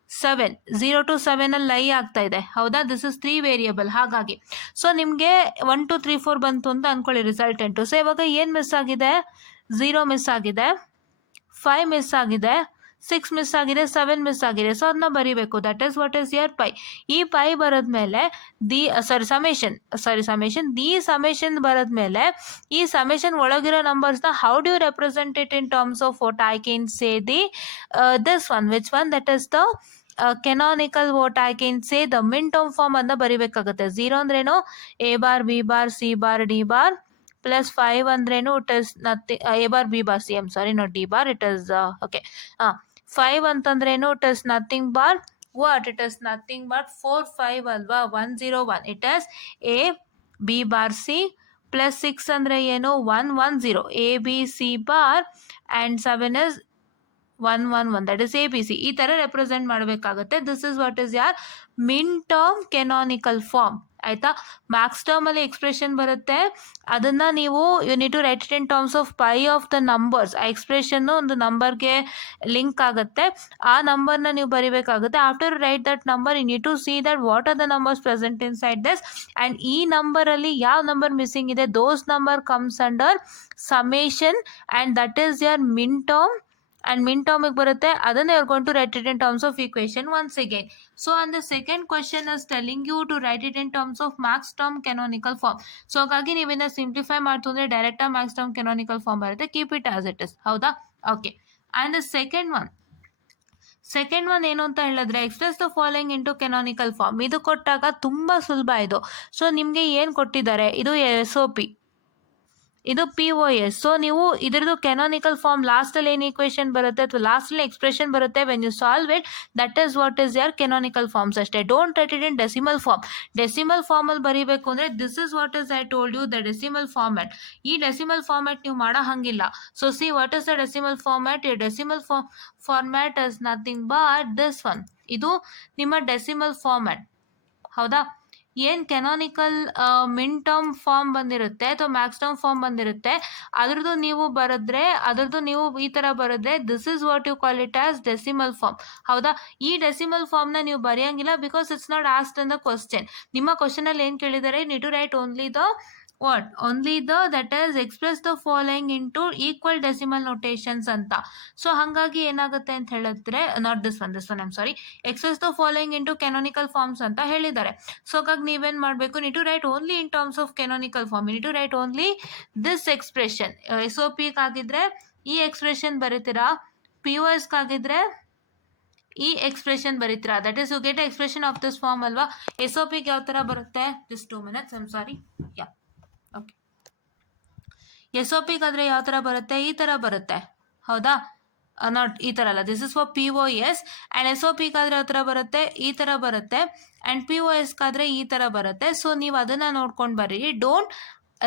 7, 0 to 7 ಅಲ್ಲಿ ಲೈ ಆಗ್ತಾ ಇದೆ. ಹೌದಾ? This is 3 variable. ಹಾಗಾಗಿ ಸೊ ನಿಮಗೆ 1 2 3 4 ಬಂತು ಅಂತ ಅಂದ್ಕೊಳ್ಳಿ ರಿಸಲ್ಟೆಂಟು. ಸೊ ಇವಾಗ ಏನು ಮಿಸ್ ಆಗಿದೆ, 0 ಮಿಸ್ ಆಗಿದೆ, 5 ಮಿಸ್ ಆಗಿದೆ, 6 ಮಿಸ್ ಆಗಿದೆ, 7 ಮಿಸ್ ಆಗಿದೆ. ಸೊ ಅದನ್ನ ಬರೀಬೇಕು. That is what is your pi. ಈ ಪೈ ಬರೋದ್ಮೇಲೆ ಸಮೇಷನ್ ಬರೋದ್ಮೇಲೆ ಈ ಸಮೇಷನ್ ಒಳಗಿರೋ ನಂಬರ್ಸ್ನ how do you represent it in terms of what I can say the this one, which one, that is the canonical what I can say the min term form ಅದನ್ನ ಬರೀಬೇಕಾಗುತ್ತೆ. 0 ಅಂದ್ರೇನು, A bar B bar C bar D bar plus 5 ಅಂದ್ರೇನು, it is nothing, A bar B bar C, not D bar, it is okay. 5 ಅಂತಂದ್ರೇನು, it is nothing bar what, it is nothing but 4 5 ಅಲ್ವಾ, 1 0 1, it is A B bar C plus 6 ಅಂದರೆ ಏನು, 1 1 0, A B C bar and 7 is 1 1 1, that is ABC. ಈ ಥರ represent ಮಾಡಬೇಕಾಗುತ್ತೆ. This is what is your min term canonical form. ಆಯಿತಾ? Max ಟರ್ಮಲ್ಲಿ expression ಬರುತ್ತೆ, ಅದನ್ನು ನೀವು you need to write it in terms of pi of the numbers. ಆ ಎಕ್ಸ್ಪ್ರೆಷನ್ನು ಒಂದು ನಂಬರ್ಗೆ ಲಿಂಕ್ ಆಗುತ್ತೆ, ಆ ನಂಬರ್ನ ನೀವು ಬರೀಬೇಕಾಗುತ್ತೆ. After write that number you need to see that what are the numbers present inside this, and ಈ ನಂಬರಲ್ಲಿ ಯಾವ ನಂಬರ್ ಮಿಸ್ಸಿಂಗ್ ಇದೆ, those number comes under summation and that is your Min term. and min term ಬರುತ್ತೆ, ಅದನ್ನ you're going to write it in terms of equation once again. So and the second question is telling you to write it in terms of max term canonical form. So ಹಾಗಾಗಿ ನೀವಿನ್ನ simplify ಮಾಡ್ತಂದ್ರೆ direct max term canonical form ಬರುತ್ತೆ. Keep it as it is. ಹೌದಾ? Okay. And the second one ಏನು ಅಂತ ಹೇಳಿದ್ರೆ, express the following into canonical form. ಇದು ಕೊಟ್ಟಾಗ ತುಂಬ ಸುಲಭ ಇದು. ಸೊ ನಿಮಗೆ ಏನು ಕೊಟ್ಟಿದ್ದಾರೆ, ಇದು SOP, ಇದು POS. ಸೊ ನೀವು ಇದರದ್ದು ಕೆನಾನಿಕಲ್ ಫಾರ್ಮ್ ಲಾಸ್ಟಲ್ಲಿ ಏನು ಈಕ್ವೇಷನ್ ಬರುತ್ತೆ ಅಥವಾ ಲಾಸ್ಟಲ್ಲಿ ಎಕ್ಸ್ಪ್ರೆಷನ್ ಬರುತ್ತೆ, when you solve it that is what is your canonical forms ಅಷ್ಟೇ. Don't write it in decimal form. Decimal ಫಾರ್ಮಲ್ಲಿ ಬರೀಬೇಕು ಅಂದರೆ this is what is I told you the decimal format. ಈ ಡೆಸಿಮಲ್ ಫಾರ್ಮ್ಯಾಟ್ ನೀವು ಮಾಡೋ ಹಂಗಿಲ್ಲ. So see what is the decimal format. ಈ decimal format is nothing but this one. ಇದು ನಿಮ್ಮ ಡೆಸಿಮಲ್ ಫಾರ್ಮ್ಯಾಟ್. ಹೌದಾ? ಏನು ಕೆನಾನಿಕಲ್ ಮಿನ್ ಟರ್ಮ್ ಫಾರ್ಮ್ ಬಂದಿರುತ್ತೆ ಅಥವಾ ಮ್ಯಾಕ್ಸ್ ಟರ್ಮ್ ಫಾರ್ಮ್ ಬಂದಿರುತ್ತೆ, ಅದ್ರದ್ದು ನೀವು ಈ ಥರ ಬರೆದ್ರೆ this is what you call it as decimal form. ಹೌದಾ? ಈ ಡೆಸಿಮಲ್ ಫಾರ್ಮ್ನ ನೀವು ಬರೆಯೋಂಗಿಲ್ಲ, because it's not asked in the question. ನಿಮ್ಮ ಕ್ವಶನಲ್ಲಿ ಏನು ಕೇಳಿದ್ದಾರೆ, need to write only the what only that is express the following into equal decimal notations ಅಂತ. ಸೊ ಹಾಗಾಗಿ ಏನಾಗುತ್ತೆ ಅಂತ ಹೇಳಿದ್ರೆ not this one I'm sorry, express the following into canonical forms ಅಂತ ಹೇಳಿದ್ದಾರೆ. ಸೊ ಹಾಗಾಗಿ ನೀವೇನ್ ಮಾಡಬೇಕು, need to write only in terms of canonical form, need to write only this expression. SOP ಆಗಿದ್ರೆ ಈ ಎಕ್ಸ್ಪ್ರೆಷನ್ ಬರೀತೀರಾ, POS ಆಗಿದ್ರೆ ಈ ಎಕ್ಸ್ಪ್ರೆಷನ್ ಬರೀತೀರಾ. That is you get expression of this form ಅಲ್ವಾ. SOP ಯಾವ ತರ ಬರುತ್ತೆ, just 2 minutes, I'm sorry. Yeah okay, SOP ಗಾದ್ರೆ ಯಾವ ತರ ಬರುತ್ತೆ, ಈ ತರ ಬರುತ್ತೆ ಹೌದಾ, ನಾಟ್ ಈ ತರ ಅಲ್ಲ, this is for POS and SOP ಗಾದ್ರೆ ಯಾವ ತರ ಬರುತ್ತೆ, ಈ ತರ ಬರುತ್ತೆ, ಅಂಡ್ POS ಗಾದ್ರೆ ಈ ತರ ಬರುತ್ತೆ. ಸೊ ನೀವು ಅದನ್ನ ನೋಡ್ಕೊಂಡು ಬರೀರಿ.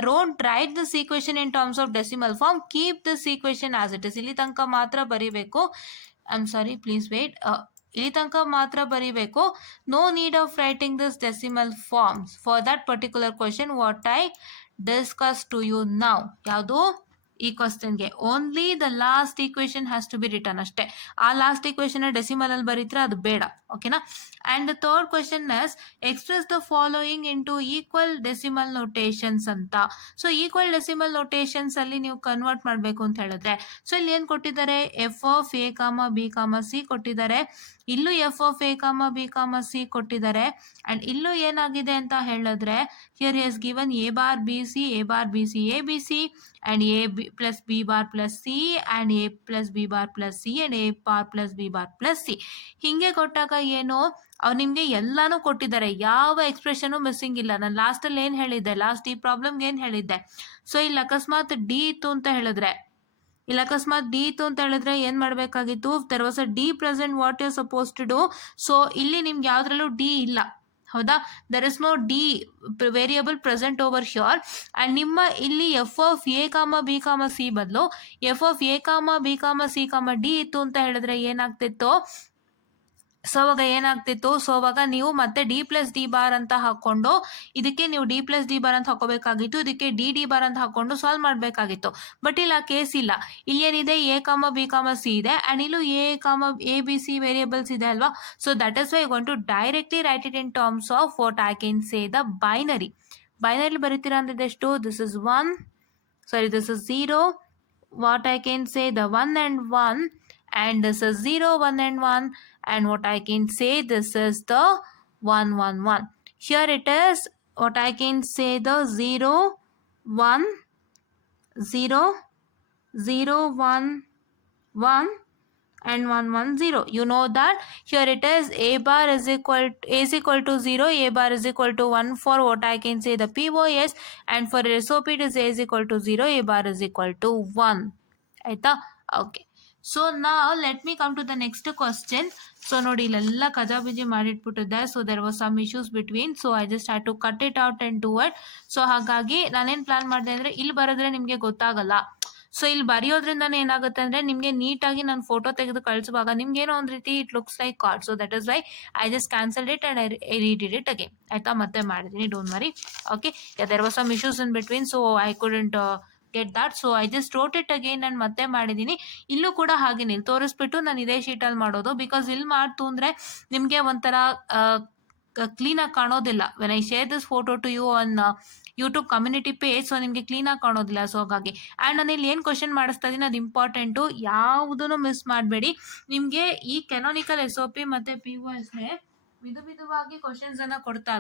Don't write this equation in terms of decimal form, keep this equation as it is. ಇಲ್ಲಿ ತನಕ ಮಾತ್ರ ಬರೀಬೇಕು, ಐಮ್ ಸಾರಿ, ಪ್ಲೀಸ್ ವೇಟ್, ಇಲ್ಲಿ ತನಕ ಮಾತ್ರ ಬರೀಬೇಕು. No need of writing this decimal forms for that particular question what I discuss to you now. ಯಾವುದು, ಈ ಕ್ವಶನ್ಗೆ only the last equation has to be return ಅಷ್ಟೇ. ಆ ಲಾಸ್ಟ್ ಈಕ್ವೇಶನ್ ಡೆಸಿಮಲ್ ಅಲ್ಲಿ ಬರೀತಾರೆ, ಅದು ಬೇಡ, ಓಕೆನಾ. And the third question is express the following into equal decimal notations ಅಂತ. ಸೊ ಈಕ್ವಲ್ ಡೆಸಿಮಲ್ ನೋಟೇಷನ್ಸ್ ಅಲ್ಲಿ ನೀವು ಕನ್ವರ್ಟ್ ಮಾಡಬೇಕು ಅಂತ ಹೇಳಿದ್ರೆ, ಸೊ ಇಲ್ಲಿ ಏನ್ ಕೊಟ್ಟಿದ್ದಾರೆ, FA, B, ಕೊಟ್ಟಿದ್ದಾರೆ, ಇಲ್ಲೂ FA, B, ಕೊಟ್ಟಿದ್ದಾರೆ. ಅಂಡ್ ಇಲ್ಲೂ ಏನಾಗಿದೆ ಅಂತ ಹೇಳಿದ್ರೆ, ಹಿಯರ್ ಹಿ ಹಸ್ given A bar BC, A bar BC, ABC, and A plus B bar plus C, and A plus B bar plus C, and A bar plus B bar plus C. ಹಿಂಗೆ ಕೊಟ್ಟಾಗ ಏನು, ಅವ್ರು ನಿಮ್ಗೆ ಎಲ್ಲಾನು ಕೊಟ್ಟಿದ್ದಾರೆ, ಯಾವ expression missing ಇಲ್ಲ. ನಾನು ಲಾಸ್ಟ್ ಅಲ್ಲಿ ಏನ್ ಹೇಳಿದ್ದೆ, ಲಾಸ್ಟ್ ಈ ಪ್ರಾಬ್ಲಮ್ಗೆ ಏನ್ ಹೇಳಿದ್ದೆ, ಸೊ ಇಲ್ಲಿ ಅಕಸ್ಮಾತ್ D ಇತ್ತು ಅಂತ ಹೇಳಿದ್ರೆ, ಏನ್ ಮಾಡ್ಬೇಕಾಗಿತ್ತು, there was a D present, what you suppose to do. So ಇಲ್ಲಿ ನಿಮ್ಗೆ ಯಾವ್ದ್ರಲ್ಲೂ D ಇಲ್ಲ ಹೌದಾ, there is no D variable present over here. And ನಿಮ್ಮ ಇಲ್ಲಿ FA, B, ಬದಲು FA, B, D ಇತ್ತು ಅಂತ ಹೇಳಿದ್ರೆ ಏನಾಗ್ತಿತ್ತು, ಸೊ ಅವಾಗ ನೀವು ಮತ್ತೆ D plus D bar ಅಂತ ಹಾಕೊಂಡು, ಇದಕ್ಕೆ ನೀವು D plus D bar ಅಂತ ಹಾಕೋಬೇಕಾಗಿತ್ತು, ಇದಕ್ಕೆ D bar ಅಂತ ಹಾಕೊಂಡು ಸಾಲ್ವ್ ಮಾಡಬೇಕಾಗಿತ್ತು. ಬಟ್ ಇಲ್ಲ, ಕೇಸ್ ಇಲ್ಲ. ಇಲ್ಲಿ ಏನಿದೆ, A, B, C ಇದೆ, ಅಂಡ್ ಇಲ್ಲೂ A, B, C ವೇರಿಯೇಬಲ್ಸ್ ಇದೆ ಅಲ್ವಾ. So that is why I want to directly write it in terms of what I can say the binary. Binary ಬರೀತೀರಾ ಅಂದ್ರೆ ಎಷ್ಟು, this is 0. What I can say the 1 and 1, and this is 0, 1 and 1, and what I can say, this is the 1, 1, 1. Here it is, what I can say, the 0, 1, 0, 0, 1, 1, and 1, 1, 0. You know that here it is, A is equal to 0, A bar is equal to 1 for what I can say the POS, and for SOP it is A is equal to 0, A bar is equal to 1. ಆಯ್ತಾ, okay. So ನಾವು let me come to the next question. So ನೋಡಿ, ಇಲ್ಲೆಲ್ಲ ಕಜಾಬಿಜಿ ಮಾಡಿಟ್ಬಿಟ್ಟಿದ್ದೆ. So there was some issues between, so I just had to cut it out and do it. So ಹಾಗಾಗಿ ನಾನೇನು plan ಮಾಡಿದೆ ಅಂದರೆ, ಇಲ್ಲಿ ಬರೆದ್ರೆ ನಿಮಗೆ ಗೊತ್ತಾಗಲ್ಲ. ಸೊ ಇಲ್ಲಿ ಬರೆಯೋದ್ರಿಂದ ಏನಾಗುತ್ತೆ ಅಂದರೆ, ನಿಮಗೆ ನೀಟಾಗಿ ನಾನು ಫೋಟೋ ತೆಗೆದು ಕಳಿಸುವಾಗ ನಿಮ್ಗೆ ಏನೋ ಒಂದು ರೀತಿ it looks like card. So that is why I just cancelled it and I redid it again. ಆಯ್ತಾ, ಮತ್ತೆ ಮಾಡಿದ್ದೀನಿ, don't worry. Okay, there was some issues in between, so I couldn't get that, so I just wrote it again and ಮತ್ತೆ ಮಾಡಿದ್ದೀನಿ. ಇಲ್ಲೂ ಕೂಡ ಹಾಗೇನೆ ಇಲ್ಲಿ ತೋರಿಸ್ಬಿಟ್ಟು ನಾನು ಇದೇ ಶೀಟಲ್ಲಿ ಮಾಡೋದು, ಬಿಕಾಸ್ ಇಲ್ಲಿ ಮಾಡ್ತು ಅಂದರೆ ನಿಮಗೆ ಒಂಥರ ಕ್ಲೀನಾಗಿ ಕಾಣೋದಿಲ್ಲ. When I share this photo to you on YouTube community page, so ನಿಮಗೆ ಕ್ಲೀನಾಗಿ ಕಾಣೋದಿಲ್ಲ. ಸೊ ಹಾಗಾಗಿ ಆ್ಯಂಡ್ ನಾನು ಇಲ್ಲಿ ಏನು ಕ್ವಶನ್ ಮಾಡಿಸ್ತಾ ಇದ್ದೀನಿ ಅದು ಇಂಪಾರ್ಟೆಂಟು, ಯಾವುದೂ ಮಿಸ್ ಮಾಡಬೇಡಿ. ನಿಮಗೆ ಈ ಕೆನೋನಿಕಲ್ SOP ಮತ್ತು POSನೇ ವಿಧವಾಗಿ ಕ್ವಶನ್ಸ್ ಅನ್ನ ಕೊಡ್ತಾ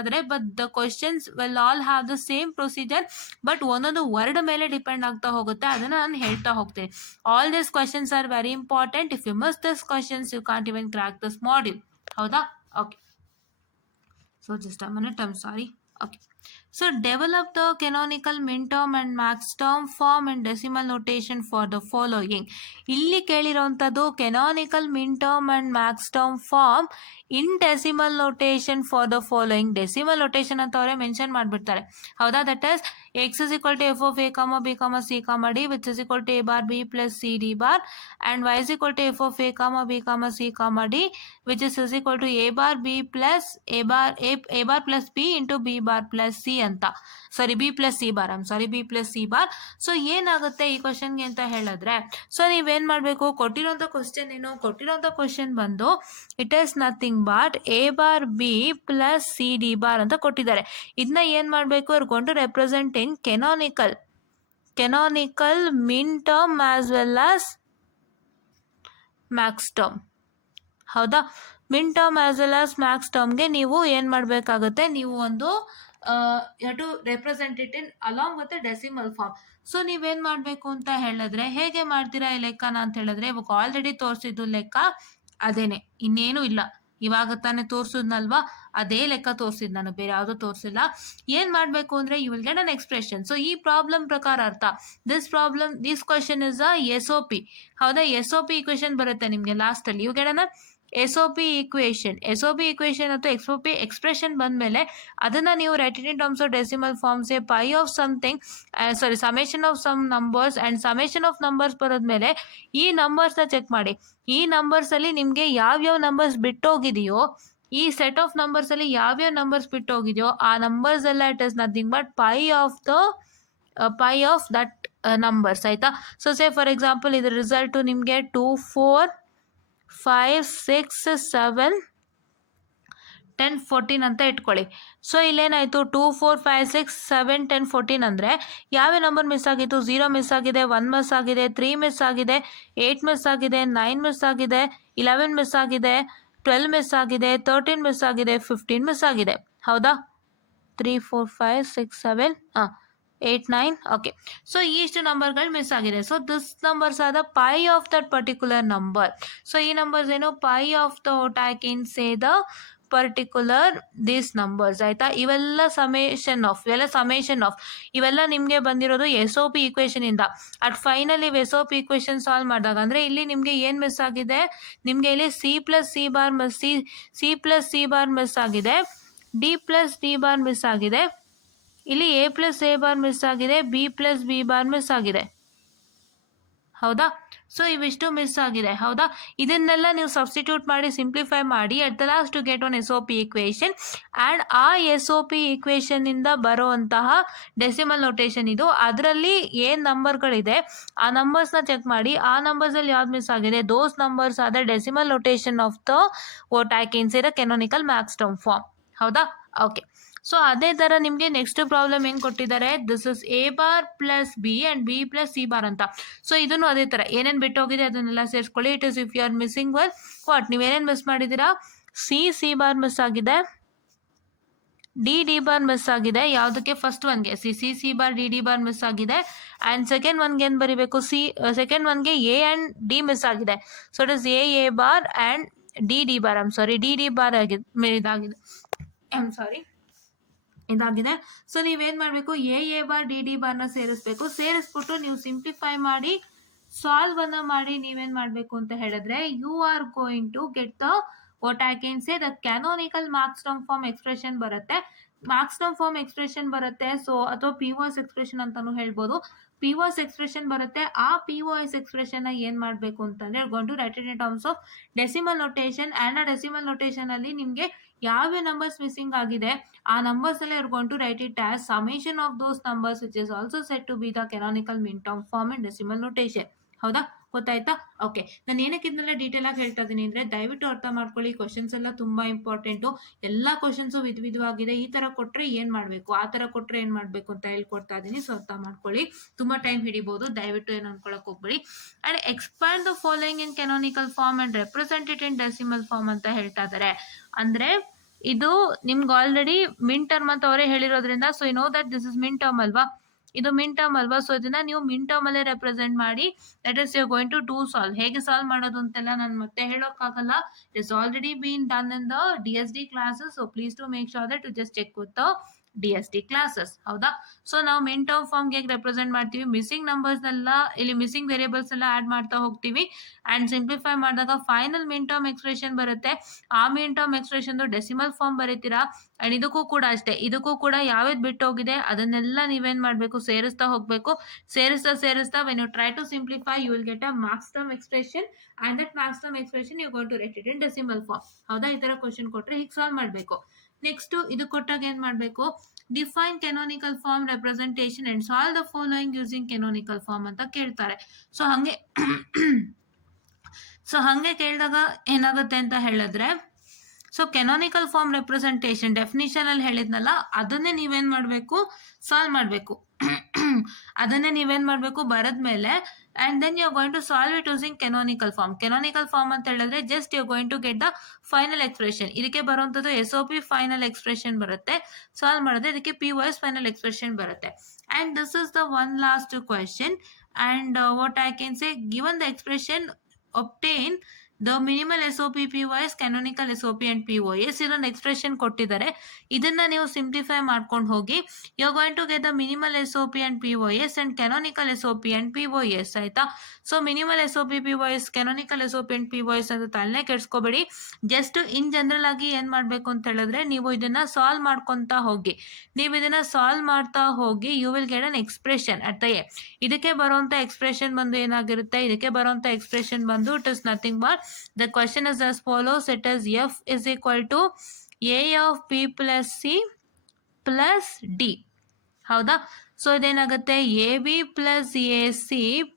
ಇದ್ದಾರೆ, but the questions will all have the same procedure, but ಒಂದೊಂದು ವರ್ಡ್ ಮೇಲೆ ಡಿಪೆಂಡ್ ಆಗ್ತಾ ಹೋಗುತ್ತೆ. ಅದನ್ನ ನಾನು ಹೇಳ್ತಾ ಹೋಗ್ತೀನಿ. All this questions are very important. If you miss this questions you can't even crack this module. ಹೌದಾ, okay. So just a minute, I am sorry. Okay, so develop the canonical minterm and maxterm form and decimal notation for the following. ಇಲ್ಲಿ ಕೇಳಿರೋಂಥದ್ದು canonical minterm and maxterm form in decimal notation for the following. decimal notation ಅಂತ ಅವರೇ mention ಮಾಡಿಬಿಡ್ತಾರೆ. ಹೌದಾ, that is x is equal to f of a comma b comma c comma d, which is equal to a bar b plus c d bar, and y is equal to f of a comma b comma c comma d, which is equal to a bar b plus a bar plus b into b bar plus c ಅಂತ. Sorry B plus C bar, B plus C bar. So ಏನಾಗುತ್ತೆ ಈ ಕ್ವಶನ್ಗೆ ಅಂತ ಹೇಳಿದ್ರೆ, so ನೀವೇನ್ ಮಾಡಬೇಕು, ಕೊಟ್ಟಿರೋಂಥ question ಏನು, ಕೊಟ್ಟಿರೋಂಥ ಕ್ವಶನ್ ಬಂದು it is nothing but A bar B plus C D bar ಅಂತ ಕೊಟ್ಟಿದ್ದಾರೆ. ಇದನ್ನ ಏನ್ ಮಾಡಬೇಕು, ಇವ್ರು ಗೊಂಡು represent in canonical min term as well as max term. ಹೌದಾ, min term as well as max ಟರ್ಮ್ಗೆ ನೀವು ಏನು ಮಾಡಬೇಕಾಗುತ್ತೆ, ನೀವು ಒಂದು to represent it in along with decimal form. So ನೀವೇನು ಮಾಡಬೇಕು ಅಂತ ಹೇಳಿದ್ರೆ, ಹೇಗೆ ಮಾಡ್ತೀರಾ ಈ ಲೆಕ್ಕನ ಅಂತ ಹೇಳಿದ್ರೆ, ಇವಾಗ ಆಲ್ರೆಡಿ ತೋರಿಸಿದ್ದು ಲೆಕ್ಕ ಅದೇನೆ, ಇನ್ನೇನು ಇಲ್ಲ. ಇವಾಗ ತಾನೇ ತೋರಿಸಿದ್ನಲ್ವಾ, ಅದೇ ಲೆಕ್ಕ ತೋರಿಸಿದ್ ನಾನು, ಬೇರೆ ಯಾವುದೂ ತೋರಿಸಿಲ್ಲ. ಏನು ಮಾಡಬೇಕು ಅಂದರೆ, you will get an expression. So ಈ ಪ್ರಾಬ್ಲಮ್ ಪ್ರಕಾರ ಅರ್ಥ, this question is a S O P. ಹೌದಾ, ಎಸ್ ಒ ಪಿ ಇಕ್ವೇಶನ್ ಬರುತ್ತೆ ನಿಮಗೆ ಲಾಸ್ಟಲ್ಲಿ. You get an S O P equation ಅಥವಾ ಎಕ್ಸ್ ಒ ಪಿ ಎಕ್ಸ್ಪ್ರೆಷನ್ ಬಂದಮೇಲೆ ಅದನ್ನು ನೀವು write in terms of decimal ಫಾರ್ಮ್ಸೆ pi of something, summation of some numbers and summation of numbers ಬರೋದ್ಮೇಲೆ ಈ ನಂಬರ್ಸ್ನ ಚೆಕ್ ಮಾಡಿ. ಈ ನಂಬರ್ಸಲ್ಲಿ ನಿಮಗೆ ಯಾವ್ಯಾವ ನಂಬರ್ಸ್ ಬಿಟ್ಟೋಗಿದೆಯೋ, ಈ ಸೆಟ್ ಆಫ್ ನಂಬರ್ಸಲ್ಲಿ ಯಾವ್ಯಾವ ನಂಬರ್ಸ್ ಬಿಟ್ಟೋಗಿದೆಯೋ ಆ ನಂಬರ್ಸ್ ಎಲ್ಲ it is nothing but pi of that numbers. ಆಯಿತಾ. ಸೊ ಸೇ ಫಾರ್ ಎಕ್ಸಾಂಪಲ್ ಇದ್ರ ರಿಸಲ್ಟು ನಿಮಗೆ 2, 4, 5, 6, 7, 10, 14 ಅಂತ ಇಟ್ಕೊಳ್ಳಿ. ಸೊ ಇಲ್ಲೇನಾಯಿತು, 2, 4, 5, 6, 7, 10, 14 ಅಂದರೆ ಯಾವ್ಯಾವ ನಂಬರ್ ಮಿಸ್ ಆಗಿತ್ತು, 0 ಮಿಸ್ ಆಗಿದೆ, 1 ಮಿಸ್ ಆಗಿದೆ, 3 ಮಿಸ್ ಆಗಿದೆ, 8 ಮಿಸ್ ಆಗಿದೆ, 9 ಮಿಸ್ ಆಗಿದೆ, 11 ಮಿಸ್ ಆಗಿದೆ, 12 ಮಿಸ್ ಆಗಿದೆ, 13 ಮಿಸ್ ಆಗಿದೆ, 15 ಮಿಸ್ ಆಗಿದೆ. ಹೌದಾ, 3, 4, 5, 6, 7, 8, 9. ಓಕೆ, ಸೊ ಇಷ್ಟು ನಂಬರ್ಗಳು ಮಿಸ್ ಆಗಿದೆ. So this numbers are the pi of that particular number. So ಈ ನಂಬರ್ಸ್ ಏನು, pi of the I can say the particular these numbers. ಆಯಿತಾ. ಇವೆಲ್ಲ ಸಮೇಷನ್ ಆಫ್ ಇವೆಲ್ಲ ನಿಮಗೆ ಬಂದಿರೋದು ಎಸ್ ಒ ಪಿ ಈಕ್ವೇಷನಿಂದ. At finally S O P equation solve ಮಾಡಿದಾಗ ಅಂದರೆ ಇಲ್ಲಿ ನಿಮಗೆ ಏನು ಮಿಸ್ ಆಗಿದೆ, ನಿಮಗೆ ಇಲ್ಲಿ C plus C bar miss ಆಗಿದೆ, D plus D bar miss ಆಗಿದೆ, ಇಲ್ಲಿ A plus A bar miss ಆಗಿದೆ, B plus B bar miss ಆಗಿದೆ. ಹೌದಾ. ಸೊ ಇವಿಷ್ಟು ಮಿಸ್ ಆಗಿದೆ. ಹೌದಾ, ಇದನ್ನೆಲ್ಲ ನೀವು ಸಬ್ಸ್ಟಿಟ್ಯೂಟ್ ಮಾಡಿ ಸಿಂಪ್ಲಿಫೈ ಮಾಡಿ at the last to get one S O P equation. And ಆ ಎಸ್ ಒ ಪಿ ಈಕ್ವೇಷನ್ನಿಂದ ಬರುವಂತಹ ಡೆಸಿಮಲ್ ನೊಟೇಷನ್ ಇದು. ಅದರಲ್ಲಿ ಏನು ನಂಬರ್ಗಳಿದೆ ಆ ನಂಬರ್ಸ್ನ ಚೆಕ್ ಮಾಡಿ, ಆ ನಂಬರ್ಸಲ್ಲಿ ಯಾವ್ದು ಮಿಸ್ ಆಗಿದೆ, ದೋಸ್ ನಂಬರ್ಸ್ ಆದ decimal notation of the what I can say the canonical max term form. ಹೌದಾ. ಓಕೆ, ಸೊ ಅದೇ ಥರ ನಿಮಗೆ ನೆಕ್ಸ್ಟ್ ಪ್ರಾಬ್ಲಮ್ ಏನು ಕೊಟ್ಟಿದ್ದಾರೆ, this is A bar plus B and B plus C bar ಅಂತ. So ಇದನ್ನು ಅದೇ ಥರ ಏನೇನು ಬಿಟ್ಟೋಗಿದೆ ಅದನ್ನೆಲ್ಲ ಸೇರಿಸ್ಕೊಳ್ಳಿ. It is if you are missing what, ನೀವೇನೇನು ಮಿಸ್ ಮಾಡಿದ್ದೀರಾ, ಸಿ ಬಾರ್ ಮಿಸ್ ಆಗಿದೆ, ಡಿ ಬಾರ್ ಮಿಸ್ ಆಗಿದೆ. ಯಾವುದಕ್ಕೆ, first ಒನ್ಗೆ C bar D bar miss ಆಗಿದೆ. ಆ್ಯಂಡ್ ಸೆಕೆಂಡ್ ಒನ್ಗೆ ಏನು ಬರೀಬೇಕು, ಸೆಕೆಂಡ್ ಒನ್ಗೆ ಎ ಆ್ಯಂಡ್ ಡಿ ಮಿಸ್ ಆಗಿದೆ. So it is A bar and D bar, D bar ಇದಾಗಿದೆ, ಇದಾಗಿದೆ. ಸೊ ನೀವೇನು ಮಾಡಬೇಕು, ಎ ಬಾರ್ ಡಿ ಬಾರ್ನ ಸೇರಿಸ್ಬಿಟ್ಟು ನೀವು ಸಿಂಪ್ಲಿಫೈ ಮಾಡಿ ಸಾಲ್ವ್ ಅನ್ನ ಮಾಡಿ ನೀವೇನು ಮಾಡಬೇಕು ಅಂತ ಹೇಳಿದ್ರೆ, you are going to get the what I can say the canonical max term form expression ಬರುತ್ತೆ. ಸೊ ಅಥವಾ ಪಿ ಒ ಎಸ್ ಎಕ್ಸ್ಪ್ರೆಷನ್ ಅಂತಾನು ಹೇಳ್ಬೋದು. ಪಿ ಒ ಎಸ್ ಎಕ್ಸ್ಪ್ರೆಷನ್ ಬರುತ್ತೆ. ಆ ಪಿ ಒ ಎಸ್ ಎಕ್ಸ್ಪ್ರೆಷನ್ ಏನು ಮಾಡಬೇಕು ಅಂತಂದ್ರೆ, gone to write it in terms of decimal notation. And ಆ ಡೆಸಿಮಲ್ ನೊಟೇಷನ್ ಅಲ್ಲಿ ನಿಮಗೆ ಯಾವ್ಯಾವ ನಂಬರ್ಸ್ ಮಿಸ್ಸಿಂಗ್ ಆಗಿದೆ ಆ ನಂಬರ್ಸ್ ಅಲ್ಲಿ you're going to write it as summation of those numbers which is also said to be the canonical mean term form in decimal notation. ಹೌದಾ, ಗೊತ್ತಾಯ್ತಾ? Okay, ನಾನು ಏನಕ್ಕೆ ಇದನ್ನೆಲ್ಲ ಡೀಟೇಲ್ ಆಗಿ ಹೇಳ್ತಾ ಇದ್ದೀನಿ ಅಂದರೆ, ದಯವಿಟ್ಟು ಅರ್ಥ ಮಾಡ್ಕೊಳ್ಳಿ. ಕ್ವಶನ್ಸ್ ಎಲ್ಲ ತುಂಬ ಇಂಪಾರ್ಟೆಂಟು. ಎಲ್ಲ ಕ್ವಶನ್ಸು ವಿಧವಾಗಿದೆ. ಈ ಥರ ಕೊಟ್ಟರೆ ಏನು ಮಾಡಬೇಕು, ಆ ಥರ ಕೊಟ್ಟರೆ ಏನು ಮಾಡಬೇಕು ಅಂತ ಹೇಳ್ಕೊಡ್ತಾ ಇದ್ದೀನಿ. ಸೊ ಅರ್ಥ ಮಾಡ್ಕೊಳ್ಳಿ. ತುಂಬ ಟೈಮ್ ಹಿಡಿಬೋದು, ದಯವಿಟ್ಟು ಏನು ಅನ್ಕೊಳಕ್ಕೆ ಹೋಗ್ಬೇಡಿ. And expand the following in canonical form and represent it in decimal form ಅಂತ ಹೇಳ್ತಾ ಇದ್ದಾರೆ. ಅಂದರೆ ಇದು ನಿಮ್ಗೆ ಆಲ್ರೆಡಿ ಮಿನ್ ಟರ್ಮ್ ಅಂತ ಅವರೇ ಹೇಳಿರೋದ್ರಿಂದ, so you know that this is min term ಅಲ್ವಾ, ಇದು ಮಿನ್ ಟರ್ಮ್ ಅಲ್ವಾ. ಸೊ ಇದನ್ನ ನೀವು ಮಿನ್ ಟರ್ಮ್ ಅಲ್ಲೇ ರೆಪ್ರೆಸೆಂಟ್ ಮಾಡಿ, that is you going to do solve. ಹೇಗೆ ಸಾಲ್ವ್ ಮಾಡೋದು ಅಂತೆಲ್ಲ ನಾನು ಮತ್ತೆ ಹೇಳೋಕ್ಕಾಗಲ್ಲ. It is already been done in the DSD classes. So please to make sure that you just check with the DST classes. ಹೌದಾ? So ನಾವು min term ಫಾರ್ಮ್ಗೆ ಹೇಗೆ ರೆಪ್ರೆಸೆಂಟ್ ಮಾಡ್ತೀವಿ, ಮಿಸ್ಸಿಂಗ್ ನಂಬರ್ಸ್ನೆಲ್ಲ ಇಲ್ಲಿ ಮಿಸ್ಸಿಂಗ್ ವೇರಿಯೇಬಲ್ಸ್ ಎಲ್ಲ ಆಡ್ ಮಾಡ್ತಾ ಹೋಗ್ತೀವಿ ಅಂಡ್ ಸಿಂಪ್ಲಿಫೈ ಮಾಡಿದಾಗ ಫೈನಲ್ ಮಿನ್ ಟರ್ಮ್ ಎಕ್ಸ್ಪ್ರೆಷನ್ ಬರುತ್ತೆ. ಆ min term expression decimal form ಬರೀತೀರಾ ಅಂಡ್ ಇದಕ್ಕೂ ಕೂಡ ಅಷ್ಟೇ, ಇದಕ್ಕೂ ಕೂಡ ಯಾವ್ದು ಬಿಟ್ಟು ಹೋಗಿದೆ ಅದನ್ನೆಲ್ಲ ನೀವೇನ್ ಮಾಡಬೇಕು, ಸೇರಿಸ್ತಾ ಹೋಗ್ಬೇಕು. ಸೇರಿಸ್ತಾ when you try to simplify you will get a max term expression and that max term expression you going to write it in decimal form. ಹೌದಾ? ಈ ತರ ಕ್ವಶನ್ ಕೊಟ್ರೆ ಹೀಗೆ ಸಾಲ್ವ್ ಮಾಡಬೇಕು. ನೆಕ್ಸ್ಟ್ ಇದು ಕೊಟ್ಟಾಗ ಏನ್ ಮಾಡಬೇಕು, define canonical form representation and solve the following using canonical form ಅಂತ ಕೇಳ್ತಾರೆ. ಸೊ ಹಂಗೆ ಕೇಳಿದಾಗ ಏನಾಗುತ್ತೆ ಅಂತ ಹೇಳಿದ್ರೆ, so canonical form representation definition ಅಲ್ಲಿ ಹೇಳಿದ್ನಲ್ಲ, ಅದನ್ನೇ ನೀವೇನ್ ಮಾಡಬೇಕು, ಸಾಲ್ವ್ ಮಾಡಬೇಕು. ಅದನ್ನೇ ನೀವೇನ್ ಮಾಡಬೇಕು ಬರದ್ಮೇಲೆ and then you're going to solve it using canonical form. Canonical form ಅಂತ ಹೇಳಿದ್ರೆ just you're going to get the final expression. ಇದಕ್ಕೆ ಬರುವಂತದ್ದು SOP final expression ಬರುತ್ತೆ. ಸಾಲ್ವ್ ಮಾಡಿದ್ರೆ ಇದಕ್ಕೆ POS final expression ಬರುತ್ತೆ. And this is the one last question. And what I can say, given the expression obtain the minimal SOP POS, canonical SOP and POS ಇದೊಂದು expression ಕೊಟ್ಟಿದ್ದಾರೆ. ಇದನ್ನ ನೀವು simplify ಮಾಡ್ಕೊಂಡು ಹೋಗಿ you are going to get the minimal SOP and POS and canonical SOP and POS. ಆಯ್ತಾ? So minimal SOP POS, canonical SOP and POS ಅಂತ ತಲೆನೇ ಕೆಡ್ಸ್ಕೋಬೇಡಿ. Just in general ಆಗಿ ಏನ್ ಮಾಡ್ಬೇಕು ಅಂತ ಹೇಳಿದ್ರೆ, ನೀವು ಇದನ್ನ ಸಾಲ್ವ್ ಮಾಡ್ಕೊಂತ ಹೋಗಿ, you will get an expression at the end. ಇದಕ್ಕೆ ಬರುವಂತ ಎಕ್ಸ್ಪ್ರೆಷನ್ ಬಂದು ಏನಾಗಿರುತ್ತೆ, it is nothing but the question is as follows. It is F is equal to A of P plus C plus D. ಹೌದಾ? So ಇದೇನಾಗುತ್ತೆ, AB plus AC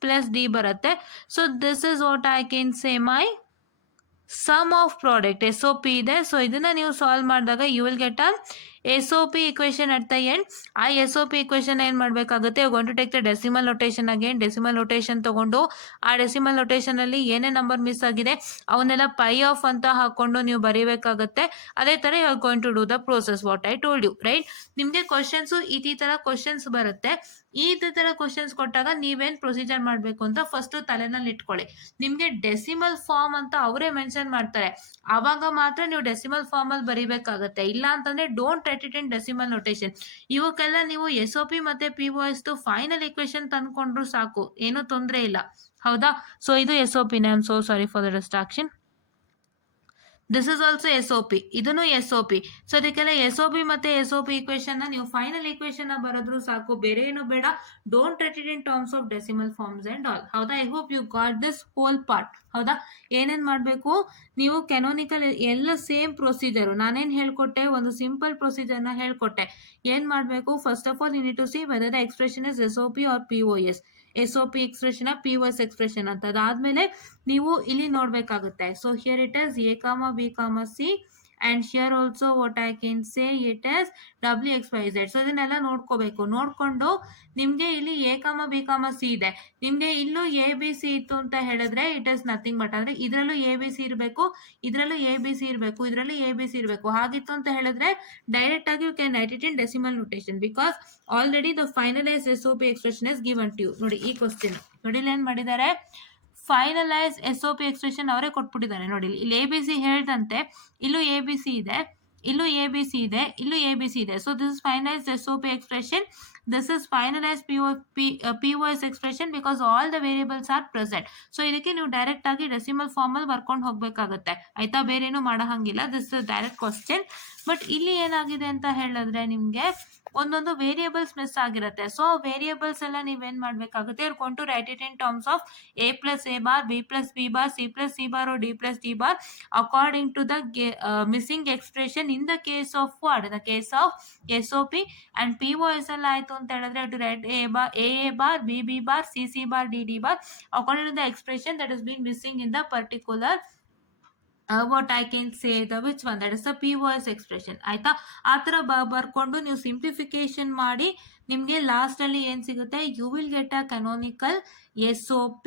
plus D ಬರುತ್ತೆ. So this is what I can say my sum of product SOP ಇದೆ. So ಇದನ್ನ ನೀವು solve ಮಾಡಿದಾಗ you will get a SOP equation at the end. ಆ SOP equation ಏನ್ ಮಾಡಬೇಕಾಗುತ್ತೆ, you going to take the decimal notation again. Decimal notation ತಗೊಂಡು ಆ decimal notation ಅಲ್ಲಿ ಏನೇ ನಂಬರ್ ಮಿಸ್ ಆಗಿದೆ ಅವನ್ನೆಲ್ಲ ಪೈ ಆಫ್ ಅಂತ ಹಾಕೊಂಡು ನೀವು ಬರೀಬೇಕಾಗುತ್ತೆ. ಅದೇ ತರ you are going to do the process what I told you, right? ನಿಮ್ಗೆ ಕ್ವಶನ್ಸ್ ಈ ತರ ಕ್ವಶನ್ಸ್ ಬರುತ್ತೆ. ಈ ತರ ಕ್ವಶನ್ಸ್ ಕೊಟ್ಟಾಗ ನೀವೇನ್ ಪ್ರೊಸೀಜರ್ ಮಾಡಬೇಕು ಅಂತ ಫಸ್ಟ್ ತಲೆನಲ್ಲಿ ಇಟ್ಕೊಳ್ಳಿ. ನಿಮ್ಗೆ ಡೆಸಿಮಲ್ ಫಾರ್ಮ್ ಅಂತ ಅವರೇ ಮೆನ್ಷನ್ ಮಾಡ್ತಾರೆ, ಆವಾಗ ಮಾತ್ರ ನೀವು ಡೆಸಿಮಲ್ ಫಾರ್ಮ್ ಅಲ್ಲಿ ಬರೀಬೇಕಾಗತ್ತೆ. ಇಲ್ಲ ಅಂತಂದ್ರೆ don't write it in decimal notation. ಇವಕ್ಕೆಲ್ಲ ನೀವು SOP ಮತ್ತೆ POS ಫೈನಲ್ ಇಕ್ವೇಶನ್ ತಂದ್ಕೊಂಡ್ರು ಸಾಕು, ಏನೂ ತೊಂದರೆ ಇಲ್ಲ. ಹೌದಾ? ಸೊ ಇದು SOP. I am so sorry for the distraction. This is also SOP. ಇದನ್ನು SOP. ಸೊ ಅದಕ್ಕೆಲ್ಲ SOP ಮತ್ತೆ SOP ಇಕ್ವೇಶನ್ ನೀವು ಫೈನಲ್ ಇಕ್ವೇಶನ್ ಬರೆದ್ರು ಸಾಕು, ಬೇರೆ ಏನು ಬೇಡ. Don't write it in terms of decimal forms and all. ಹೌದಾ? I hope you got this whole part. ಹೌದಾ? ಏನೇನ್ ಮಾಡಬೇಕು ನೀವು, ಕೆನೋನಿಕಲ್ ಎಲ್ಲ ಸೇಮ್ ಪ್ರೊಸೀಜರು ನಾನೇನ್ ಹೇಳ್ಕೊಟ್ಟೆ, ಒಂದು ಸಿಂಪಲ್ ಪ್ರೊಸೀಜರ್ನ ಹೇಳ್ಕೊಟ್ಟೆ. ಏನ್ ಮಾಡಬೇಕು, first of all you need to see whether the expression is SOP or POS. SOP expression, POS expression ಅಂತ. ಅದಾದ್ಮೇಲೆ ನೀವು ಇಲ್ಲಿ ನೋಡ್ಬೇಕಾಗುತ್ತೆ. So here it is A, B, C and here also what I can say it is WXYZ. So ಇದನ್ನೆಲ್ಲ ನೋಡ್ಕೋಬೇಕು. ನೋಡ್ಕೊಂಡು ನಿಮ್ಗೆ ಇಲ್ಲಿ A, B, C ಇದೆ. ನಿಮ್ಗೆ ಇಲ್ಲೂ ABC ಇತ್ತು ಅಂತ ಹೇಳಿದ್ರೆ ಇಟ್ ಇಸ್ ನಥಿಂಗ್ ಬಟ್ ಅಂದ್ರೆ ಇದ್ರಲ್ಲೂ ABC ಇರಬೇಕು, ಇದ್ರಲ್ಲೂ ABC ಇರಬೇಕು, ಇದ್ರಲ್ಲೂ ABC ಇರಬೇಕು. ಹಾಗಿತ್ತು ಅಂತ ಹೇಳಿದ್ರೆ ಡೈರೆಕ್ಟ್ ಆಗಿ you can write it in decimal notation because already the finalise SOP expression is given to you. ನೋಡಿ ಈ ಕ್ವಶನ್ ನೋಡಿ ಏನ್ ಮಾಡಿದ್ದಾರೆ, ಫೈನಲೈಸ್ SOP ಎಕ್ಸ್ಪ್ರೆಷನ್ ಅವರೇ ಕೊಟ್ಬಿಟ್ಟಿದ್ದಾರೆ. ನೋಡಿ ಇಲ್ಲಿ ABC ಹೇಳ್ದಂತೆ ಇಲ್ಲೂ ABC ಇದೆ, ಇಲ್ಲೂ ABC ಇದೆ, ಇಲ್ಲೂ ABC ಇದೆ. So this is finalised SOP expression. This is finalised POS expression because all the variables are present. So ಇದಕ್ಕೆ ನೀವು ಡೈರೆಕ್ಟ್ ಆಗಿ ಡೆಸಿಮಲ್ ಫಾರ್ಮ್ ಅಲ್ಲಿ ಬರ್ಕೊಂಡು ಹೋಗ್ಬೇಕಾಗತ್ತೆ. ಆಯ್ತಾ? ಬೇರೇನು ಮಾಡೋ ಹಂಗಿಲ್ಲ. This is direct question. But ಇಲ್ಲಿ ಏನಾಗಿದೆ ಅಂತ ಹೇಳಿದ್ರೆ ನಿಮ್ಗೆ ಒಂದೊಂದು ವೇರಿಯೇಬಲ್ಸ್ ಮಿಸ್ ಆಗಿರುತ್ತೆ. ಸೊ ವೇರಿಯೇಬಲ್ಸ್ ಎಲ್ಲ ನೀವೇನ್ ಮಾಡ್ಬೇಕಾಗುತ್ತೆ, you are going to write it in terms of A plus A bar, B plus B bar, C plus C bar or D plus D bar according to the missing expression in the case of what? In the case of SOP and POS ಎಲ್ಲ ಆಯ್ತು ಅಂತ ಹೇಳಿದ್ರೆ to write A bar, B bar, C bar, D bar according to the expression that has been missing in the particular what I can say the which one, that is the POS expression. ಆಯ್ತಾ? ಆ ತರ ಬರ್ಕೊಂಡು ನೀವು simplification ಮಾಡಿ ನಿಮ್ಗೆ last ಅಲ್ಲಿ ಏನ್ ಸಿಗುತ್ತೆ, you will get a canonical SOP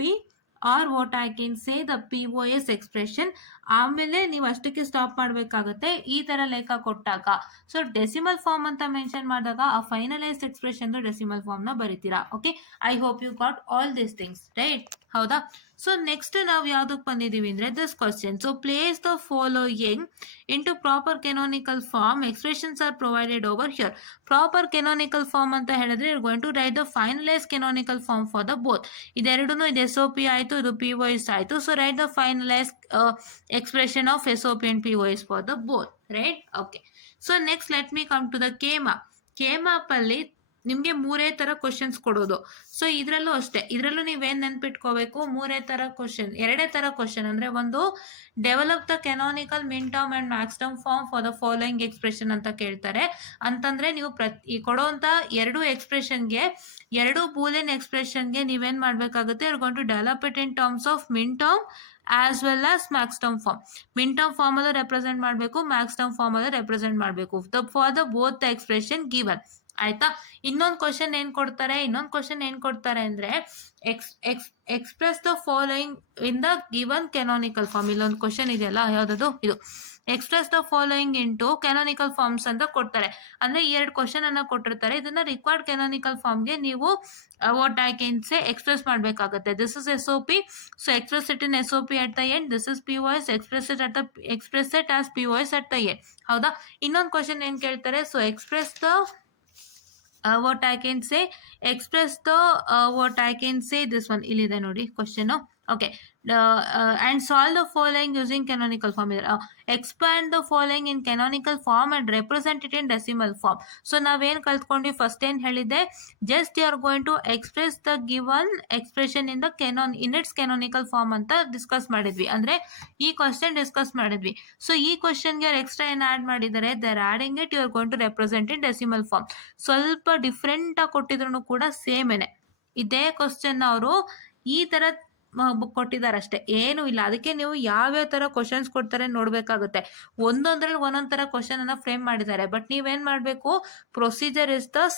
or what I can say the POS expression. ಆಮೇಲೆ ನೀವು ಅಷ್ಟಕ್ಕೆ ಸ್ಟಾಪ್ ಮಾಡಬೇಕಾಗುತ್ತೆ ಈ ತರ ಲೆಕ್ಕ ಕೊಟ್ಟಾಗ. ಸೊ ಡೆಸಿಮಲ್ ಫಾರ್ಮ್ ಅಂತ ಮೆನ್ಷನ್ ಮಾಡಿದಾಗ ಆ ಫೈನಲೈಸ್ಡ್ ಎಕ್ಸ್ಪ್ರೆಷನ್ ಡೆಸಿಮಲ್ ಫಾರ್ಮ್ ನ ಬರೀತೀರಾ. Okay, I hope you got all these things, right? ಹೌದಾ? ಸೊ ನೆಕ್ಸ್ಟ್ ನಾವು ಯಾವ್ದಕ್ಕೆ ಬಂದಿದ್ದೀವಿ ಅಂದರೆ this question. So place the following into proper canonical form, expressions are provided over here. Proper canonical form ಅಂತ ಹೇಳಿದ್ರೆ you going to write the finalize canonical form for the both. ಇದೆರಡೂ, ಇದು SOP ಆಯಿತು, ಇದು POS ಆಯಿತು. So write the finalize expression of SOP and POS for the both, right? Okay. So next let me come to the K-map. K-map ಅಲ್ಲಿ ನಿಮಗೆ ಮೂರೇ ತರ questions ಕೊಡೋದು. ಸೊ ಇದರಲ್ಲೂ ಅಷ್ಟೇ, ಇದರಲ್ಲೂ ನೀವೇನ್ ನೆನ್ಪಿಟ್ಕೋಬೇಕು, ಮೂರೇ ತರ ಕ್ವಶನ್, ಎರಡೇ ತರ ಕ್ವಶನ್. ಅಂದ್ರೆ ಒಂದು develop the canonical min term and max term form for the following expression ಅಂತ ಕೇಳ್ತಾರೆ. ಅಂತಂದ್ರೆ ನೀವು ಕೊಡುವಂತ ಎರಡು ಎಕ್ಸ್ಪ್ರೆಷನ್ಗೆ, ಎರಡು ಬೂಲಿಯನ್ ಎಕ್ಸ್ಪ್ರೆಷನ್ಗೆ ನೀವೇನ್ ಮಾಡ್ಬೇಕಾಗುತ್ತೆ, you are going to develop it in terms of min term as well as max term form. Min term form ಅಲ್ಲೂ ರೆಪ್ರೆಸೆಂಟ್ ಮಾಡಬೇಕು, ಮ್ಯಾಕ್ಸ್ ಟರ್ಮ್ ಫಾರ್ಮ್ ಅಲ್ಲೂ ರೆಪ್ರೆಸೆಂಟ್ ಮಾಡಬೇಕು for the both the expression given. ಆಯ್ತಾ? ಇನ್ನೊಂದು question ಏನ್ ಕೊಡ್ತಾರೆ ಅಂದ್ರೆ express the following in the given canonical form. ಇಲ್ಲೊಂದು ಕ್ವಶನ್ ಇದೆಯಲ್ಲ, ಯಾವ್ದದು ಇದು, express the following into canonical forms ಅಂತ ಕೊಡ್ತಾರೆ. ಅಂದ್ರೆ ಎರಡು ಕ್ವಶನ್ ಅನ್ನ ಕೊಟ್ಟಿರ್ತಾರೆ. ಇದನ್ನ ರಿಕ್ವೈರ್ಡ್ ಕೆನಾನಿಕಲ್ ಫಾರ್ಮ್ಗೆ ನೀವು what I can say express ಮಾಡಬೇಕಾಗುತ್ತೆ. This is SOP, so express it in SOP at the end. This is POS, express it as POS at the end. ಹೌದಾ? ಇನ್ನೊಂದು ಕ್ವಶನ್ ಏನ್ ಕೇಳ್ತಾರೆ, so express the what I can say, what I can say, this one illide nodi question. Okay. And solve the following using canonical form. Expand the following in canonical form and represent it in decimal form. So ನಾವೇನ್ ಕಲ್ತ್ಕೊಂಡ್ವಿ, first ಏನ್ ಹೇಳಿದೆ, just you are going to express the given expression in the in its canonical form ಅಂತ discuss ಮಾಡಿದ್ವಿ. ಅಂದ್ರೆ ಈ question discuss ಮಾಡಿದ್ವಿ. So ಈ ಕ್ವಶನ್ಗೆ ಅವ್ರು ಎಕ್ಸ್ಟ್ರಾ ಏನ್ ಆಡ್ ಮಾಡಿದ್ದಾರೆ, they are adding it, you are going to represent in decimal form. ಸ್ವಲ್ಪ ಡಿಫ್ರೆಂಟ್ ಆಗಿ ಕೊಟ್ಟಿದ್ರು ಕೂಡ ಸೇಮೇನೆ. ಇದೇ ಕ್ವಶನ್ ಅವರು ಈ ತರ ಕೊಟ್ಟಿದ್ದಾರೆ ಅಷ್ಟೇ, ಏನು ಇಲ್ಲ. ಅದಕ್ಕೆ ನೀವು ಯಾವ್ಯಾವ ತರ ಕ್ವಶನ್ಸ್ ಕೊಡ್ತಾರೆ ನೋಡ್ಬೇಕಾಗುತ್ತೆ. ಒಂದೊಂದ್ರಲ್ಲಿ ಒಂದೊಂದ್ ತರ ಕ್ವಶನ್ ಅನ್ನ ಫ್ರೇಮ್ ಮಾಡಿದ್ದಾರೆ. ಬಟ್ ನೀವೇನ್ ಮಾಡ್ಬೇಕು, ಪ್ರೊಸೀಜರ್ ಇಸ್ ದ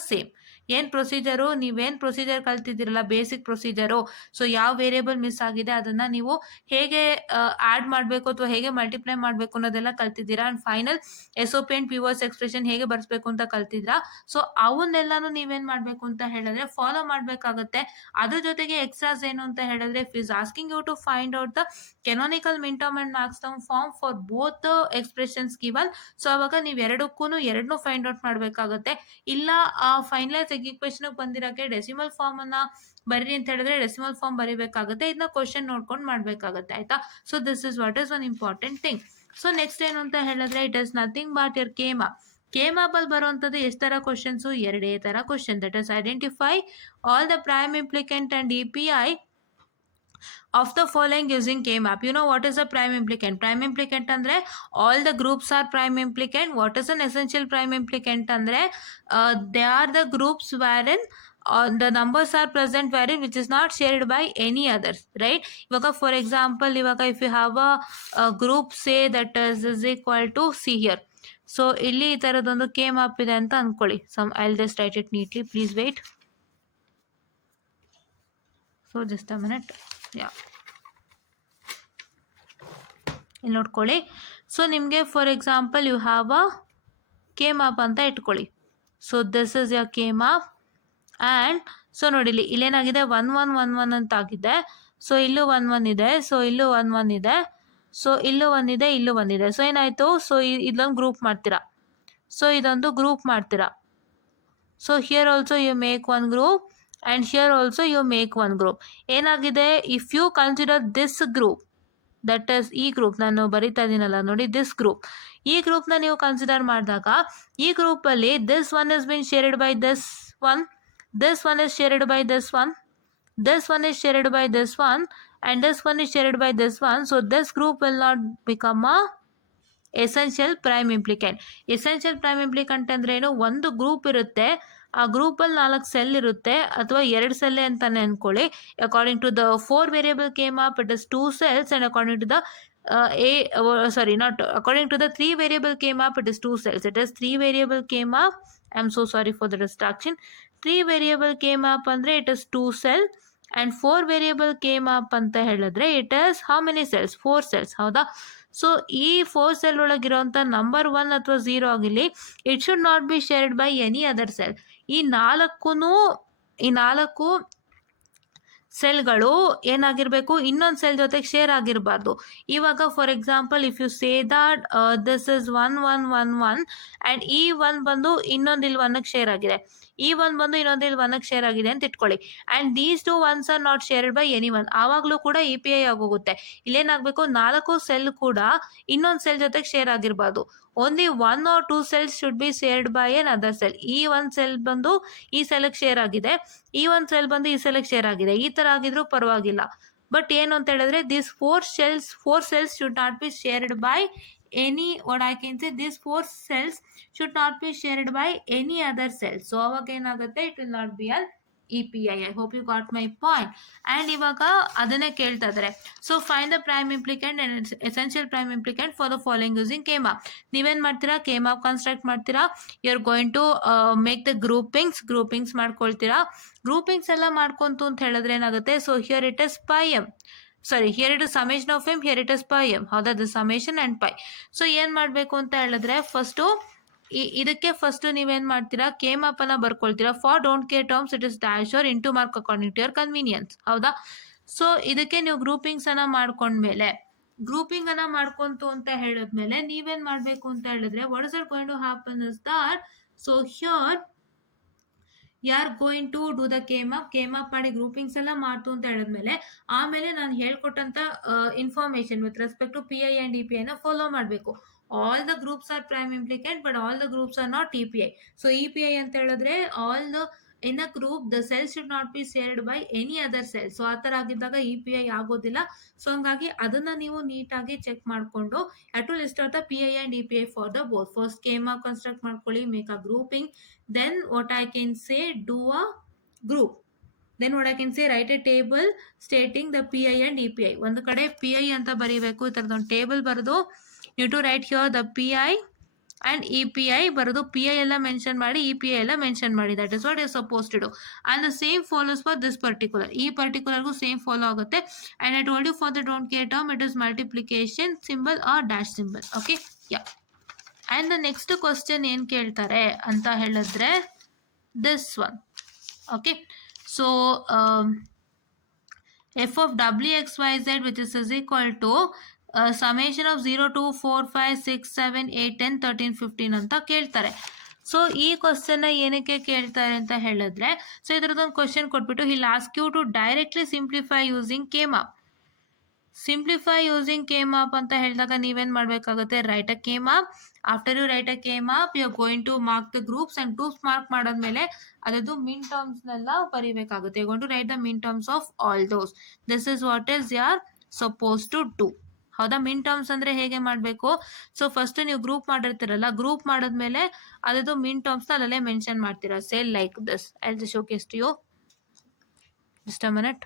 ಸೇಮ್. ಏನ್ ಪ್ರೊಸೀಜರು, ನೀವೇನ್ ಪ್ರೊಸೀಜರ್ ಕಲ್ತಿದ್ದೀರಲ್ಲ, ಬೇಸಿಕ್ ಪ್ರೊಸೀಜರು. ಸೊ ಯಾವ ವೇರಿಯೇಬಲ್ ಮಿಸ್ ಆಗಿದೆ ಅದನ್ನ ನೀವು ಹೇಗೆ ಆಡ್ ಮಾಡಬೇಕು ಅಥವಾ ಹೇಗೆ ಮಲ್ಟಿಪ್ಲೈ ಮಾಡಬೇಕು ಅನ್ನೋದೆಲ್ಲ ಕಲ್ತಿದ್ದೀರಾ. And final SOP and POS expression ಹೇಗೆ ಬರ್ಸ್ಬೇಕು ಅಂತ ಕಲ್ತಿದ್ರಾ. ಸೊ ಅವನ್ನೆಲ್ಲಾನು ನೀವೇನ್ ಮಾಡ್ಬೇಕು ಅಂತ ಹೇಳಿದ್ರೆ ಫಾಲೋ ಮಾಡ್ಬೇಕಾಗತ್ತೆ. ಅದ್ರ ಜೊತೆಗೆ ಎಕ್ಸ್ಟ್ರಾಸ್ ಏನು ಅಂತ ಹೇಳಿದ್ರೆ, if is asking you to find out the canonical min term and max term form for both the expressions given. So ಅವಾಗ ನೀವು ಎರಡನ್ನೂ ಫೈಂಡ್ ಔಟ್ ಮಾಡ್ಬೇಕಾಗತ್ತೆ. ಇಲ್ಲ ಆ ಫೈನಲೈಸ್ ಈಕ್ವೇಷನ್ ಬಂದಿರಕ್ಕೆ ಡೆಸಿಮಲ್ ಫಾರ್ಮ್ ಅನ್ನ ಬರೀ ಅಂತ ಹೇಳಿದ್ರೆ ಡೆಸಿಮಲ್ ಫಾರ್ಮ್ ಬರೀಬೇಕಾಗುತ್ತೆ. ಇದನ್ನ ಕ್ವಶನ್ ನೋಡ್ಕೊಂಡು ಮಾಡ್ಬೇಕಾಗತ್ತೆ. ಆಯ್ತಾ? So this is what is one important thing. So next ಏನು ಅಂತ ಹೇಳಿದ್ರೆ, it is nothing but your K-map ಅಲ್ಲಿ ಬರುವಂತದ್ದು ಎಷ್ಟು ತರ ಕ್ವಶನ್ಸ್, ಎರಡೇ ತರ question. That is identify all the prime implicant and EPI of the following using K-map. You know what is a prime implicant? Prime implicant andre all the groups are prime implicant. What is an essential prime implicant? Andre they are the groups wherein the numbers are present wherein which is not shared by any others, right? Ivaga for example, ivaga if you have a group, say that is equal to C here. So ಇಲ್ಲಿ ಈ ತರದೊಂದು K-map ಇದೆ ಅಂತ ಅನ್ಕೊಳ್ಳಿ. I'll just write it neatly. Please wait. So just a minute. ಯಾ, ಇಲ್ಲಿ ನೋಡ್ಕೊಳ್ಳಿ. So ನಿಮಗೆ for example you have a K-map ಅಂತ ಇಟ್ಕೊಳ್ಳಿ. So this is your K-map and so ನೋಡಿ ಇಲ್ಲೇನಾಗಿದೆ, 1 1 1 1 ಅಂತ ಆಗಿದೆ. ಸೊ ಇಲ್ಲೂ 1 1 ಇದೆ, ಸೊ ಇಲ್ಲೂ 1 1 ಇದೆ, ಸೊ ಇಲ್ಲೂ 1 ಇದೆ, ಇಲ್ಲೂ 1 ಇದೆ. ಸೊ ಏನಾಯಿತು, ಸೊ ಇದೊಂದು ಗ್ರೂಪ್ ಮಾಡ್ತೀರಾ. ಸೊ ಇದೊಂದು ಗ್ರೂಪ್ ಮಾಡ್ತೀರಾ. So here also you make one group and here also you make one group. ಏನಾಗಿದೆ, if you consider this group, that is ಈ ಗ್ರೂಪ್ ನಾನು ಬರಿತಾ ಇದೀನಲ್ಲ ನೋಡಿ, this group, ಈ ಗ್ರೂಪ್ನ ನೀವು ಕನ್ಸಿಡರ್ ಮಾಡಿದಾಗ ಈ ಗ್ರೂಪಲ್ಲಿ this one has been shared by this one, this one is shared by this one, this one is shared by this one, and this one is shared by this one. So this group will not become a essential prime implicant. Essential prime implicant ಅಂದ್ರೆ ಏನು, ಒಂದು group ಇರುತ್ತೆ, ಆ ಗ್ರೂಪಲ್ಲಿ 4 cell ಇರುತ್ತೆ ಅಥವಾ 2 cell ಅಂತಾನೆ ಅನ್ಕೊಳ್ಳಿ. According to the 4 variable K-map it is 2 cells, and according to the according to the 3 variable K-map it is 2 cells. It is 3 variable K-map. I am so sorry for the distraction. 3 variable K-map ಅಂದ್ರೆ it is 2 cell, and 4 variable K-map ಅಂತ ಹೇಳಿದ್ರೆ it is how many cells, 4 cells. ಹೌದಾ? So ಈ 4 cell ಒಳಗಿರುವಂಥ number 1 ಅಥವಾ 0 ಆಗಿರಲಿ, it should not be shared by any other cell. ಈ ನಾಲ್ಕು ಸೆಲ್ಗಳು ಏನಾಗಿರ್ಬೇಕು, ಇನ್ನೊಂದು ಸೆಲ್ ಜೊತೆಗೆ ಶೇರ್ ಆಗಿರಬಾರ್ದು. ಇವಾಗ for example if you say that this is 1 1 1 1 and ಈ ಒನ್ ಬಂದು ಇನ್ನೊಂದು ಇಲ್ಲಿ ಒನ್ಗೆ ಶೇರ್ ಆಗಿದೆ, ಈ ಒನ್ ಬಂದು ಇನ್ನೊಂದು ಇಲ್ಲಿ ಒನ್ಗೆ ಶೇರ್ ಆಗಿದೆ ಅಂತ ಇಟ್ಕೊಳ್ಳಿ. And these two ones are not shared by any one, ಆವಾಗಲೂ ಕೂಡ ಇ ಪಿ ಐ ಆಗೋಗುತ್ತೆ. ಇಲ್ಲೇನಾಗಬೇಕು, 4 ಸೆಲ್ ಕೂಡ ಇನ್ನೊಂದು ಸೆಲ್ ಜೊತೆಗೆ ಶೇರ್ ಆಗಿರಬಾರ್ದು. Only 1 or 2 cells should be shared by an other cell. ಈ ಒಂದು ಸೆಲ್ ಬಂದು ಈ ಸೆಲ್ಗೆ ಶೇರ್ ಆಗಿದೆ, ಈ ಒಂದು ಸೆಲ್ ಬಂದು ಈ ಸೆಲ್ಗೆ ಶೇರ್ ಆಗಿದೆ, ಈ ತರ ಆಗಿದ್ರು ಪರವಾಗಿಲ್ಲ. ಬಟ್ ಏನು ಅಂತ ಹೇಳಿದ್ರೆ this four cells should not be shared by any, what I can say, this 4 cells should not be shared by any other cell. So ಅವಾಗ ಏನಾಗುತ್ತೆ, it will not be an EPI. I hope you got my point. And ಇವಾಗ ಅದನ್ನೇ ಕೇಳ್ತಾ ಇದ್ದಾರೆ. So find the prime implicant and essential prime implicant for the following using K map. ನೀವೇನ್ ಮಾಡ್ತೀರಾ, K map construct ಮಾಡ್ತೀರಾ. You are going to make the groupings ಮಾಡ್ಕೊಳ್ತೀರಾ. Groupings ಎಲ್ಲ ಮಾಡ್ಕೊಂತು ಅಂತ ಹೇಳಿದ್ರೆ ಏನಾಗುತ್ತೆ, so here it is pi M, sorry here it is summation of M, here it is pi M. ಹೌದಾ, the summation and pi. So ಏನ್ ಮಾಡ್ಬೇಕು ಅಂತ ಹೇಳಿದ್ರೆ ಫಸ್ಟು ಇದಕ್ಕೆ ಫಸ್ಟ್ ನೀವೇನ್ ಮಾಡ್ತೀರಾ, ಕೇಮಾಪ್ ಅನ್ನ ಬರ್ಕೊಳ್ತೀರಾ. For don't care terms it is dash or into mark according to your convenience. ಹೌದಾ, ಸೊ ಇದಕ್ಕೆ ನೀವು ಗ್ರೂಪಿಂಗ್ಸ್ ಅನ್ನ ಮಾಡ್ಕೊಂಡ್ಮೇಲೆ, ಗ್ರೂಪಿಂಗ್ ಅನ್ನ ಮಾಡ್ಕೊಂತು ಅಂತ ಹೇಳಿದ್ಮೇಲೆ ನೀವೇನ್ ಮಾಡ್ಬೇಕು ಅಂತ ಹೇಳಿದ್ರೆ, what is it going to happen is that, so here you are going to do the K map ಮಾಡಿ ಗ್ರೂಪಿಂಗ್ಸ್ ಎಲ್ಲ ಮಾಡ್ತು ಅಂತ ಹೇಳಿದ್ಮೇಲೆ ಆಮೇಲೆ ನಾನು ಹೇಳ್ಕೊಟ್ಟಂತ information with respect to PI and EPI ನ ಫಾಲೋ ಮಾಡಬೇಕು. all the groups are prime implicant but all the groups are not EPI. so EPI ಅಂತ ಹೇಳಿದ್ರೆ all the in a group the cells should not be shared by any other cell. So ಆ ಥರ ಆಗಿದ್ದಾಗ EPI ಆಗೋದಿಲ್ಲ. So ಹಂಗಾಗಿ ಅದನ್ನ ನೀವು ನೀಟಾಗಿ ಚೆಕ್ ಮಾಡಿಕೊಂಡು to list of the PI and EPI for the both. First ಸ್ಕೇಮಾ ಕನ್ಸ್ಟ್ರಕ್ಟ್ ಮಾಡ್ಕೊಳ್ಳಿ, make a grouping, then what I can say do a group, then what I can say write a table stating the PI and EPI. ಒಂದು ಕಡೆ PI ಅಂತ ಬರೀಬೇಕು, ಈ ಥರದೊಂದು table ಬರೆದು you to write here the PI and EPI ಬರೆದು PI ಎಲ್ಲ mention ಮಾಡಿ EPI ಎಲ್ಲ ಮೆನ್ಷನ್ ಮಾಡಿ. that is what you are supposed to do. and the same follows for this particular, ಈ ಪರ್ಟಿಕ್ಯುಲರ್ಗೂ ಸೇಮ್ ಫಾಲೋ ಆಗುತ್ತೆ. and I told you for the don't care term it is multiplication symbol or dash symbol. okay, yeah. and the next question ಏನು ಕೇಳ್ತಾರೆ ಅಂತ ಹೇಳಿದ್ರೆ this one. okay, so f of wxyz which is equal to summation of 0 2 4 5 6 7 8 10 13 15 ಅಂತ ಕೇಳ್ತಾರೆ. So ಈ question ಏನಕ್ಕೆ ಕೇಳ್ತಾರೆ ಅಂತ ಹೇಳಿದ್ರೆ, ಸೊ ಇದ್ರದ್ದೊಂದು ಕ್ವಶನ್ ಕೊಟ್ಬಿಟ್ಟು he'll ask you to directly simplify using K map. Simplify using K map ಅಂತ ಹೇಳಿದಾಗ ನೀವೇನ್ ಮಾಡ್ಬೇಕಾಗುತ್ತೆ, write a K map. After you write a K map you are going to mark the groups and groups mark ಮಾಡಾದ್ಮೇಲೆ ಅದರದ್ದು ಮಿನ್ ಟರ್ಮ್ಸ್ನೆಲ್ಲ ಬರೀಬೇಕಾಗುತ್ತೆ. You going to write the min terms of all those. This is what is you are suppose to do. ಹೌದಾ, min terms ಅಂದ್ರೆ ಹೇಗೆ ಮಾಡಬೇಕು, so first ನೀವು group ಮಾಡಿರ್ತೀರಲ್ಲ, ಗ್ರೂಪ್ ಮಾಡಿದ್ಮೇಲೆ ಅದರದ್ದು ಮಿನ್ ಟರ್ಮ್ಸ್ನ ಅಲ್ಲೇ ಮೆನ್ಷನ್ ಮಾಡ್ತೀರಾ. Say like this, I will showcase to you just a minute.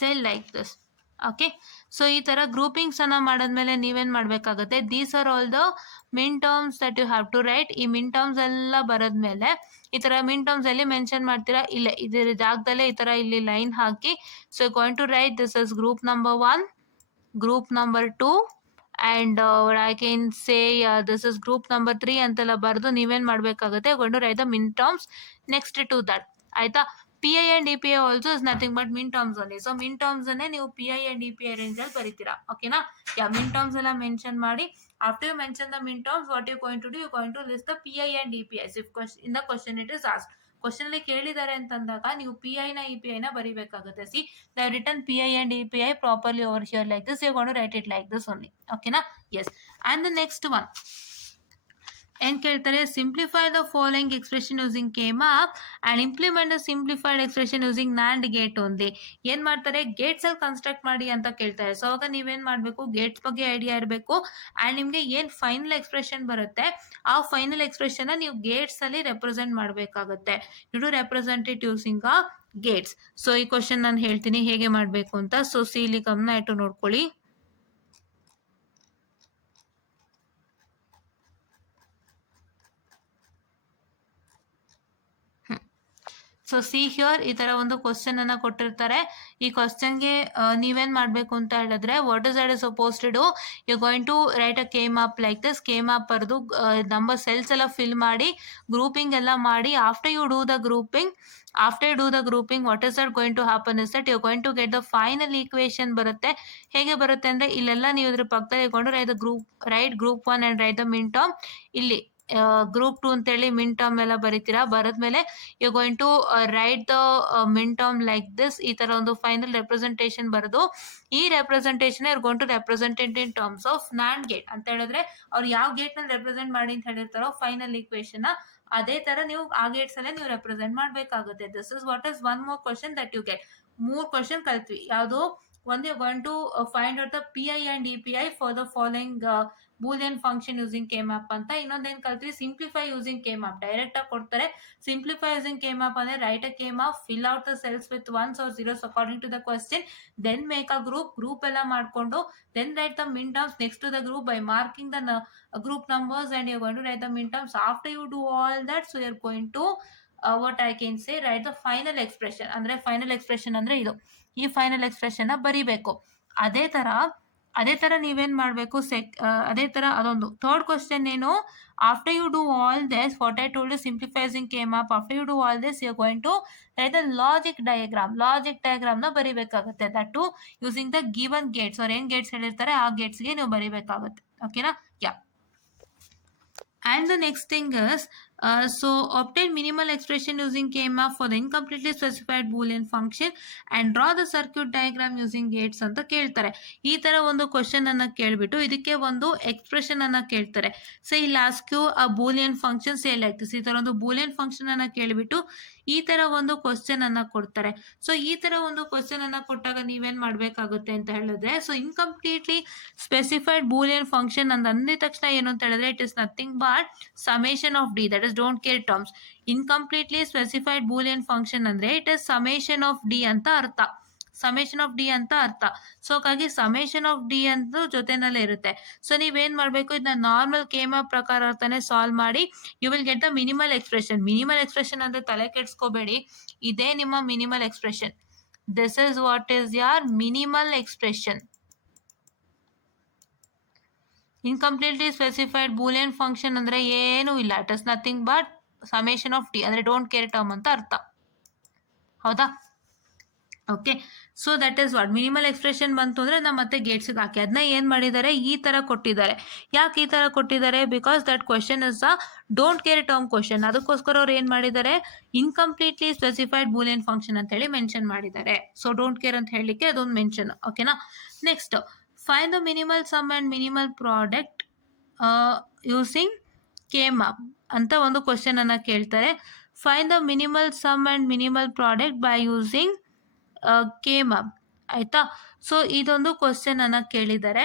say like this. Okay, so ಈ ಥರ ಗ್ರೂಪಿಂಗ್ಸ್ ಅನ್ನ ಮಾಡಿದ್ಮೇಲೆ ನೀವೇನು ಮಾಡಬೇಕಾಗುತ್ತೆ, these are all the min terms that you have to write. ಈ ಮಿನ್ ಟರ್ಮ್ಸ್ ಎಲ್ಲ ಬರೋದ್ಮೇಲೆ ಈ ಥರ ಮಿನ್ ಟರ್ಮ್ಸ್ ಎಲ್ಲಿ ಮೆನ್ಷನ್ ಮಾಡ್ತೀರಾ, ಇಲ್ಲೇ ಇದರ ಜಾಗದಲ್ಲೇ ಈ ಥರ ಇಲ್ಲಿ ಲೈನ್ ಹಾಕಿ, so going to write this is group number 1, group number 2 and I can say this is group number 3 ಅಂತೆಲ್ಲ ಬರೆದು ನೀವೇನು ಮಾಡಬೇಕಾಗುತ್ತೆ, going to write the min terms next to that. ಆಯಿತಾ, PI and EPI also is nothing but min terms only. So min terms ಅನ್ನೇ ನೀವು PI and EPI range ಅಲ್ಲಿ ಬರೀತೀರಾ. ಓಕೆನಾ, ಯಾ ಮಿನ್ ಟರ್ಮ್ಸ್ ಎಲ್ಲ ಮೆನ್ಷನ್ ಮಾಡಿ. After you mention the min terms what you going to do, you going to list the PI and EPIs if in the question it is asked. Question ಅಲ್ಲಿ ಕೇಳಿದ್ದಾರೆ ಅಂತಂದಾಗ ನೀವು PI ನ EPI ನ ಬರೀಬೇಕಾಗುತ್ತೆ. See they have written PI and EPI properly over here like this, you going to write it like this only. ಓಕೆನಾ, yes. And the next one ಏನ್ ಕೇಳ್ತಾರೆ, simplify the following expression using K map and implement the simplified expression using NAND gate only. ಏನ್ ಮಾಡ್ತಾರೆ, Gates ಅಲ್ಲಿ construct ಮಾಡಿ ಅಂತ ಕೇಳ್ತಾರೆ. So ಅವಾಗ ನೀವೇನ್ ಮಾಡ್ಬೇಕು, ಗೇಟ್ಸ್ ಬಗ್ಗೆ ಐಡಿಯಾ ಇರಬೇಕು ಅಂಡ್ ನಿಮ್ಗೆ ಏನ್ ಫೈನಲ್ ಎಕ್ಸ್ಪ್ರೆಷನ್ ಬರುತ್ತೆ ಆ ಫೈನಲ್ ಎಕ್ಸ್ಪ್ರೆಷನ್ ನೀವು ಗೇಟ್ಸ್ ಅಲ್ಲಿ ರೆಪ್ರೆಸೆಂಟ್ ಮಾಡಬೇಕಾಗುತ್ತೆ. You to represent it using a gates. ಸೊ ಈ ಕ್ವಶನ್ ನಾನು ಹೇಳ್ತೀನಿ ಹೇಗೆ ಮಾಡಬೇಕು ಅಂತ. ಸೊ ಸಿ ಇಲ್ಲಿ ಗಮನ ಇಟ್ಟು ನೋಡ್ಕೊಳ್ಳಿ. ಸೊ ಸಿ ಹಿಯರ್ ಈ ತರ ಒಂದು ಕ್ವಶನ್ ಅನ್ನ ಕೊಟ್ಟಿರ್ತಾರೆ. ಈ ಕ್ವಶನ್ಗೆ ನೀವೇನ್ ಮಾಡ್ಬೇಕು ಅಂತ ಹೇಳಿದ್ರೆ, what is that is suppose to do, you going to write a K map like this. K map ಬರೆದು ನಂಬರ್ ಸೆಲ್ಸ್ ಎಲ್ಲ ಫಿಲ್ ಮಾಡಿ ಗ್ರೂಪಿಂಗ್ ಎಲ್ಲ ಮಾಡಿ, after you do the grouping, what is that going to happen is that you going to get the final equation ಬರುತ್ತೆ. ಹೇಗೆ ಬರುತ್ತೆ ಅಂದ್ರೆ, ಇಲ್ಲೆಲ್ಲ ನೀವು ಇದ್ರ ಪಕ್ಕದಲ್ಲಿ ಇಟ್ಕೊಂಡು write group 1 and write the min term. ಇಲ್ಲಿ ಗ್ರೂಪ್ 2 ಅಂತೇಳಿ ಮಿನ್ ಟರ್ಮ್ ಎಲ್ಲ ಬರೀತೀರಾ. ಬರದ್ಮೇಲೆ you going to write the min term like this. ಈ ತರ ಒಂದು ಫೈನಲ್ ರೆಪ್ರೆಸೆಂಟೇಷನ್ ಬರೆದು, ಈ ರೆಪ್ರೆಸೆಂಟೇಷನ್ ಇವ್ರು going to represent in terms of NAND gate ಅಂತ ಹೇಳಿದ್ರೆ, ಅವ್ರು ಯಾವ ಗೇಟ್ ನಲ್ಲಿ ರೆಪ್ರೆಸೆಂಟ್ ಮಾಡಿ ಅಂತ ಹೇಳಿರ್ತಾರೋ ಫೈನಲ್ ಈಕ್ವೇಶನ್, ಅದೇ ತರ ನೀವು ಆ ಗೇಟ್ಸ್ ಅಲ್ಲೇ ನೀವು ರೆಪ್ರೆಸೆಂಟ್ ಮಾಡ್ಬೇಕಾಗುತ್ತೆ. This is what is one more question that you get. 3 question ಕಲ್ತ್ವಿ. ಯಾವುದು ಒಂದು, you going to find out the PI and EPI for the following Boolean function using K map ಅಂತ. ಇನ್ನೊಂದೇನ್ ಕಲ್ತ್ವಿ, ಸಿಂಪ್ಲಿಫೈ ಯೂಸಿಂಗ್ ಕೇಮ್ಯಾಪ್. ಡೈರೆಕ್ಟ್ ಆಗಿ ಕೊಡ್ತಾರೆ. Simplify using K map ಅಂದ್ರೆ, write a K map, fill out the cells with ones or zeros according to the question, then make a group ಎಲ್ಲ ಮಾಡ್ಕೊಂಡು, then right the min terms next to the group by marking the group numbers, and you're going to write the midterms. After you do all that, so you're going to what I can say, write the final expression. ಅಂದ್ರೆ final expression ಅಂದ್ರೆ ಇದು, ಈ final expression ಬರಿಬೇಕು. ಅದೇ ತರ ನೀವೇನ್ ಮಾಡ್ಬೇಕು, ಅದೇ ತರ ಅದೊಂದು ಥರ್ಡ್ ಕ್ವಶನ್ ಏನು, after you do all this, what I told you, simplifying came up, after you do all this you going to write the logic diagram ನ ಬರಿಬೇಕಾಗುತ್ತೆ. That to using the given gates. ಅವ್ರು ಏನ್ Gates ಹೇಳಿರ್ತಾರೆ ಆ ಗೇಟ್ಸ್ಗೆ ನೀವು ಬರಿಬೇಕಾಗುತ್ತೆ. ಓಕೆನಾ? ಯಾ. And the next thing is, so obtain minimal expression using KMAP for the incompletely specified boolean function and draw the circuit diagram using gates ಅಂತ ಕೇಳ್ತಾರೆ. ಈ ತರ ಒಂದು ಕ್ವಶನ್ ಅನ್ನ ಕೇಳ್ಬಿಟ್ಟು ಇದಕ್ಕೆ ಒಂದು ಎಕ್ಸ್ಪ್ರೆಷನ್ ಅನ್ನ ಕೇಳ್ತಾರೆ. ಸೊ ಇಲ್ಲಿ ask you a Boolean function say like this. ಈ ತರ ಒಂದು ಬೂಲಿಯನ್ ಫಂಕ್ಷನ್ ಅನ್ನ ಕೇಳ್ಬಿಟ್ಟು ಈ ತರ ಒಂದು ಕ್ವಶನ್ ಅನ್ನ ಕೊಡ್ತಾರೆ. ಸೊ ಈ ತರ ಒಂದು ಕ್ವಶನ್ ಅನ್ನ ಕೊಟ್ಟಾಗ ನೀವೇನ್ ಮಾಡ್ಬೇಕಾಗುತ್ತೆ ಅಂತ ಹೇಳಿದ್ರೆ, ಸೊ ಇನ್ಕಂಪ್ಲೀಟ್ಲಿ ಸ್ಪೆಸಿಫೈಡ್ ಬೂಲಿಯನ್ ಫಂಕ್ಷನ್ ಅಂತ ಅಂದಿದ ತಕ್ಷಣ ಏನು ಅಂತ ಹೇಳಿದ್ರೆ, it is nothing but summation of d, that is don't care terms. Incompletely specified boolean function ಅಂದ್ರೆ it is summation of d ಅಂತ ಅರ್ಥ. ಸೊ ಹಾಗಾಗಿ summation of d ಅಂತ ಜೊತೆನಲ್ಲೇ ಇರುತ್ತೆ. ಸೊ ನೀವೇನ್ ಮಾಡ್ಬೇಕು, ಇದನ್ನ ನಾರ್ಮಲ್ ಕೇಮ್ಯಾಪ್ ಪ್ರಕಾರ ಅಂತಾನೆ ಸಾಲ್ವ್ ಮಾಡಿ, you will get the minimal expression ಅಂದ್ರೆ ತಲೆ ಕೆಡ್ಸ್ಕೋಬೇಡಿ, ಇದೇ ನಿಮ್ಮ minimal expression. This is what is your minimal expression. Incompletely specified Boolean function ಅಂದ್ರೆ ಏನೂ ಇಲ್ಲ, it is nothing but summation of D ಅಂದ್ರೆ ಡೋಂಟ್ ಕೇರ್ ಟರ್ಮ್ ಅಂತ ಅರ್ಥ. ಹೌದಾ? Okay. So that is what minimal expression ಬಂತು ಅಂದ್ರೆ ನಾವು ಮತ್ತೆ ಗೇಟ್ಸ್ಗೆ ಹಾಕಿ ಅದನ್ನ ಏನ್ ಮಾಡಿದ್ದಾರೆ, ಈ ತರ ಕೊಟ್ಟಿದ್ದಾರೆ. ಯಾಕೆ ಈ ತರ ಕೊಟ್ಟಿದ್ದಾರೆ? Because that question is a don't care term question. ಅದಕ್ಕೋಸ್ಕರ ಅವ್ರು ಏನ್ ಮಾಡಿದ್ದಾರೆ, ಇನ್ಕಂಪ್ಲೀಟ್ಲಿ ಸ್ಪೆಸಿಫೈಡ್ ಬೂಲಿಯನ್ ಫಂಕ್ಷನ್ ಅಂತ ಹೇಳಿ ಮೆನ್ಷನ್ ಮಾಡಿದ್ದಾರೆ. ಸೊ ಡೋಂಟ್ ಕೇರ್ ಅಂತ ಹೇಳಲಿಕ್ಕೆ ಅದೊಂದು ಮೆನ್ಷನ್. ಓಕೆನಾ? Next, find the minimal sum and minimal product using KMAP ಅಂತ ಒಂದು ಕ್ವಶನ್ ಅನ್ನ ಕೇಳ್ತಾರೆ. find the minimal sum and minimal product by using KMAP. ಆಯ್ತಾ? ಸೊ ಇದೊಂದು ಕ್ವಶನ್ ಅನ್ನ ಕೇಳಿದ್ದಾರೆ.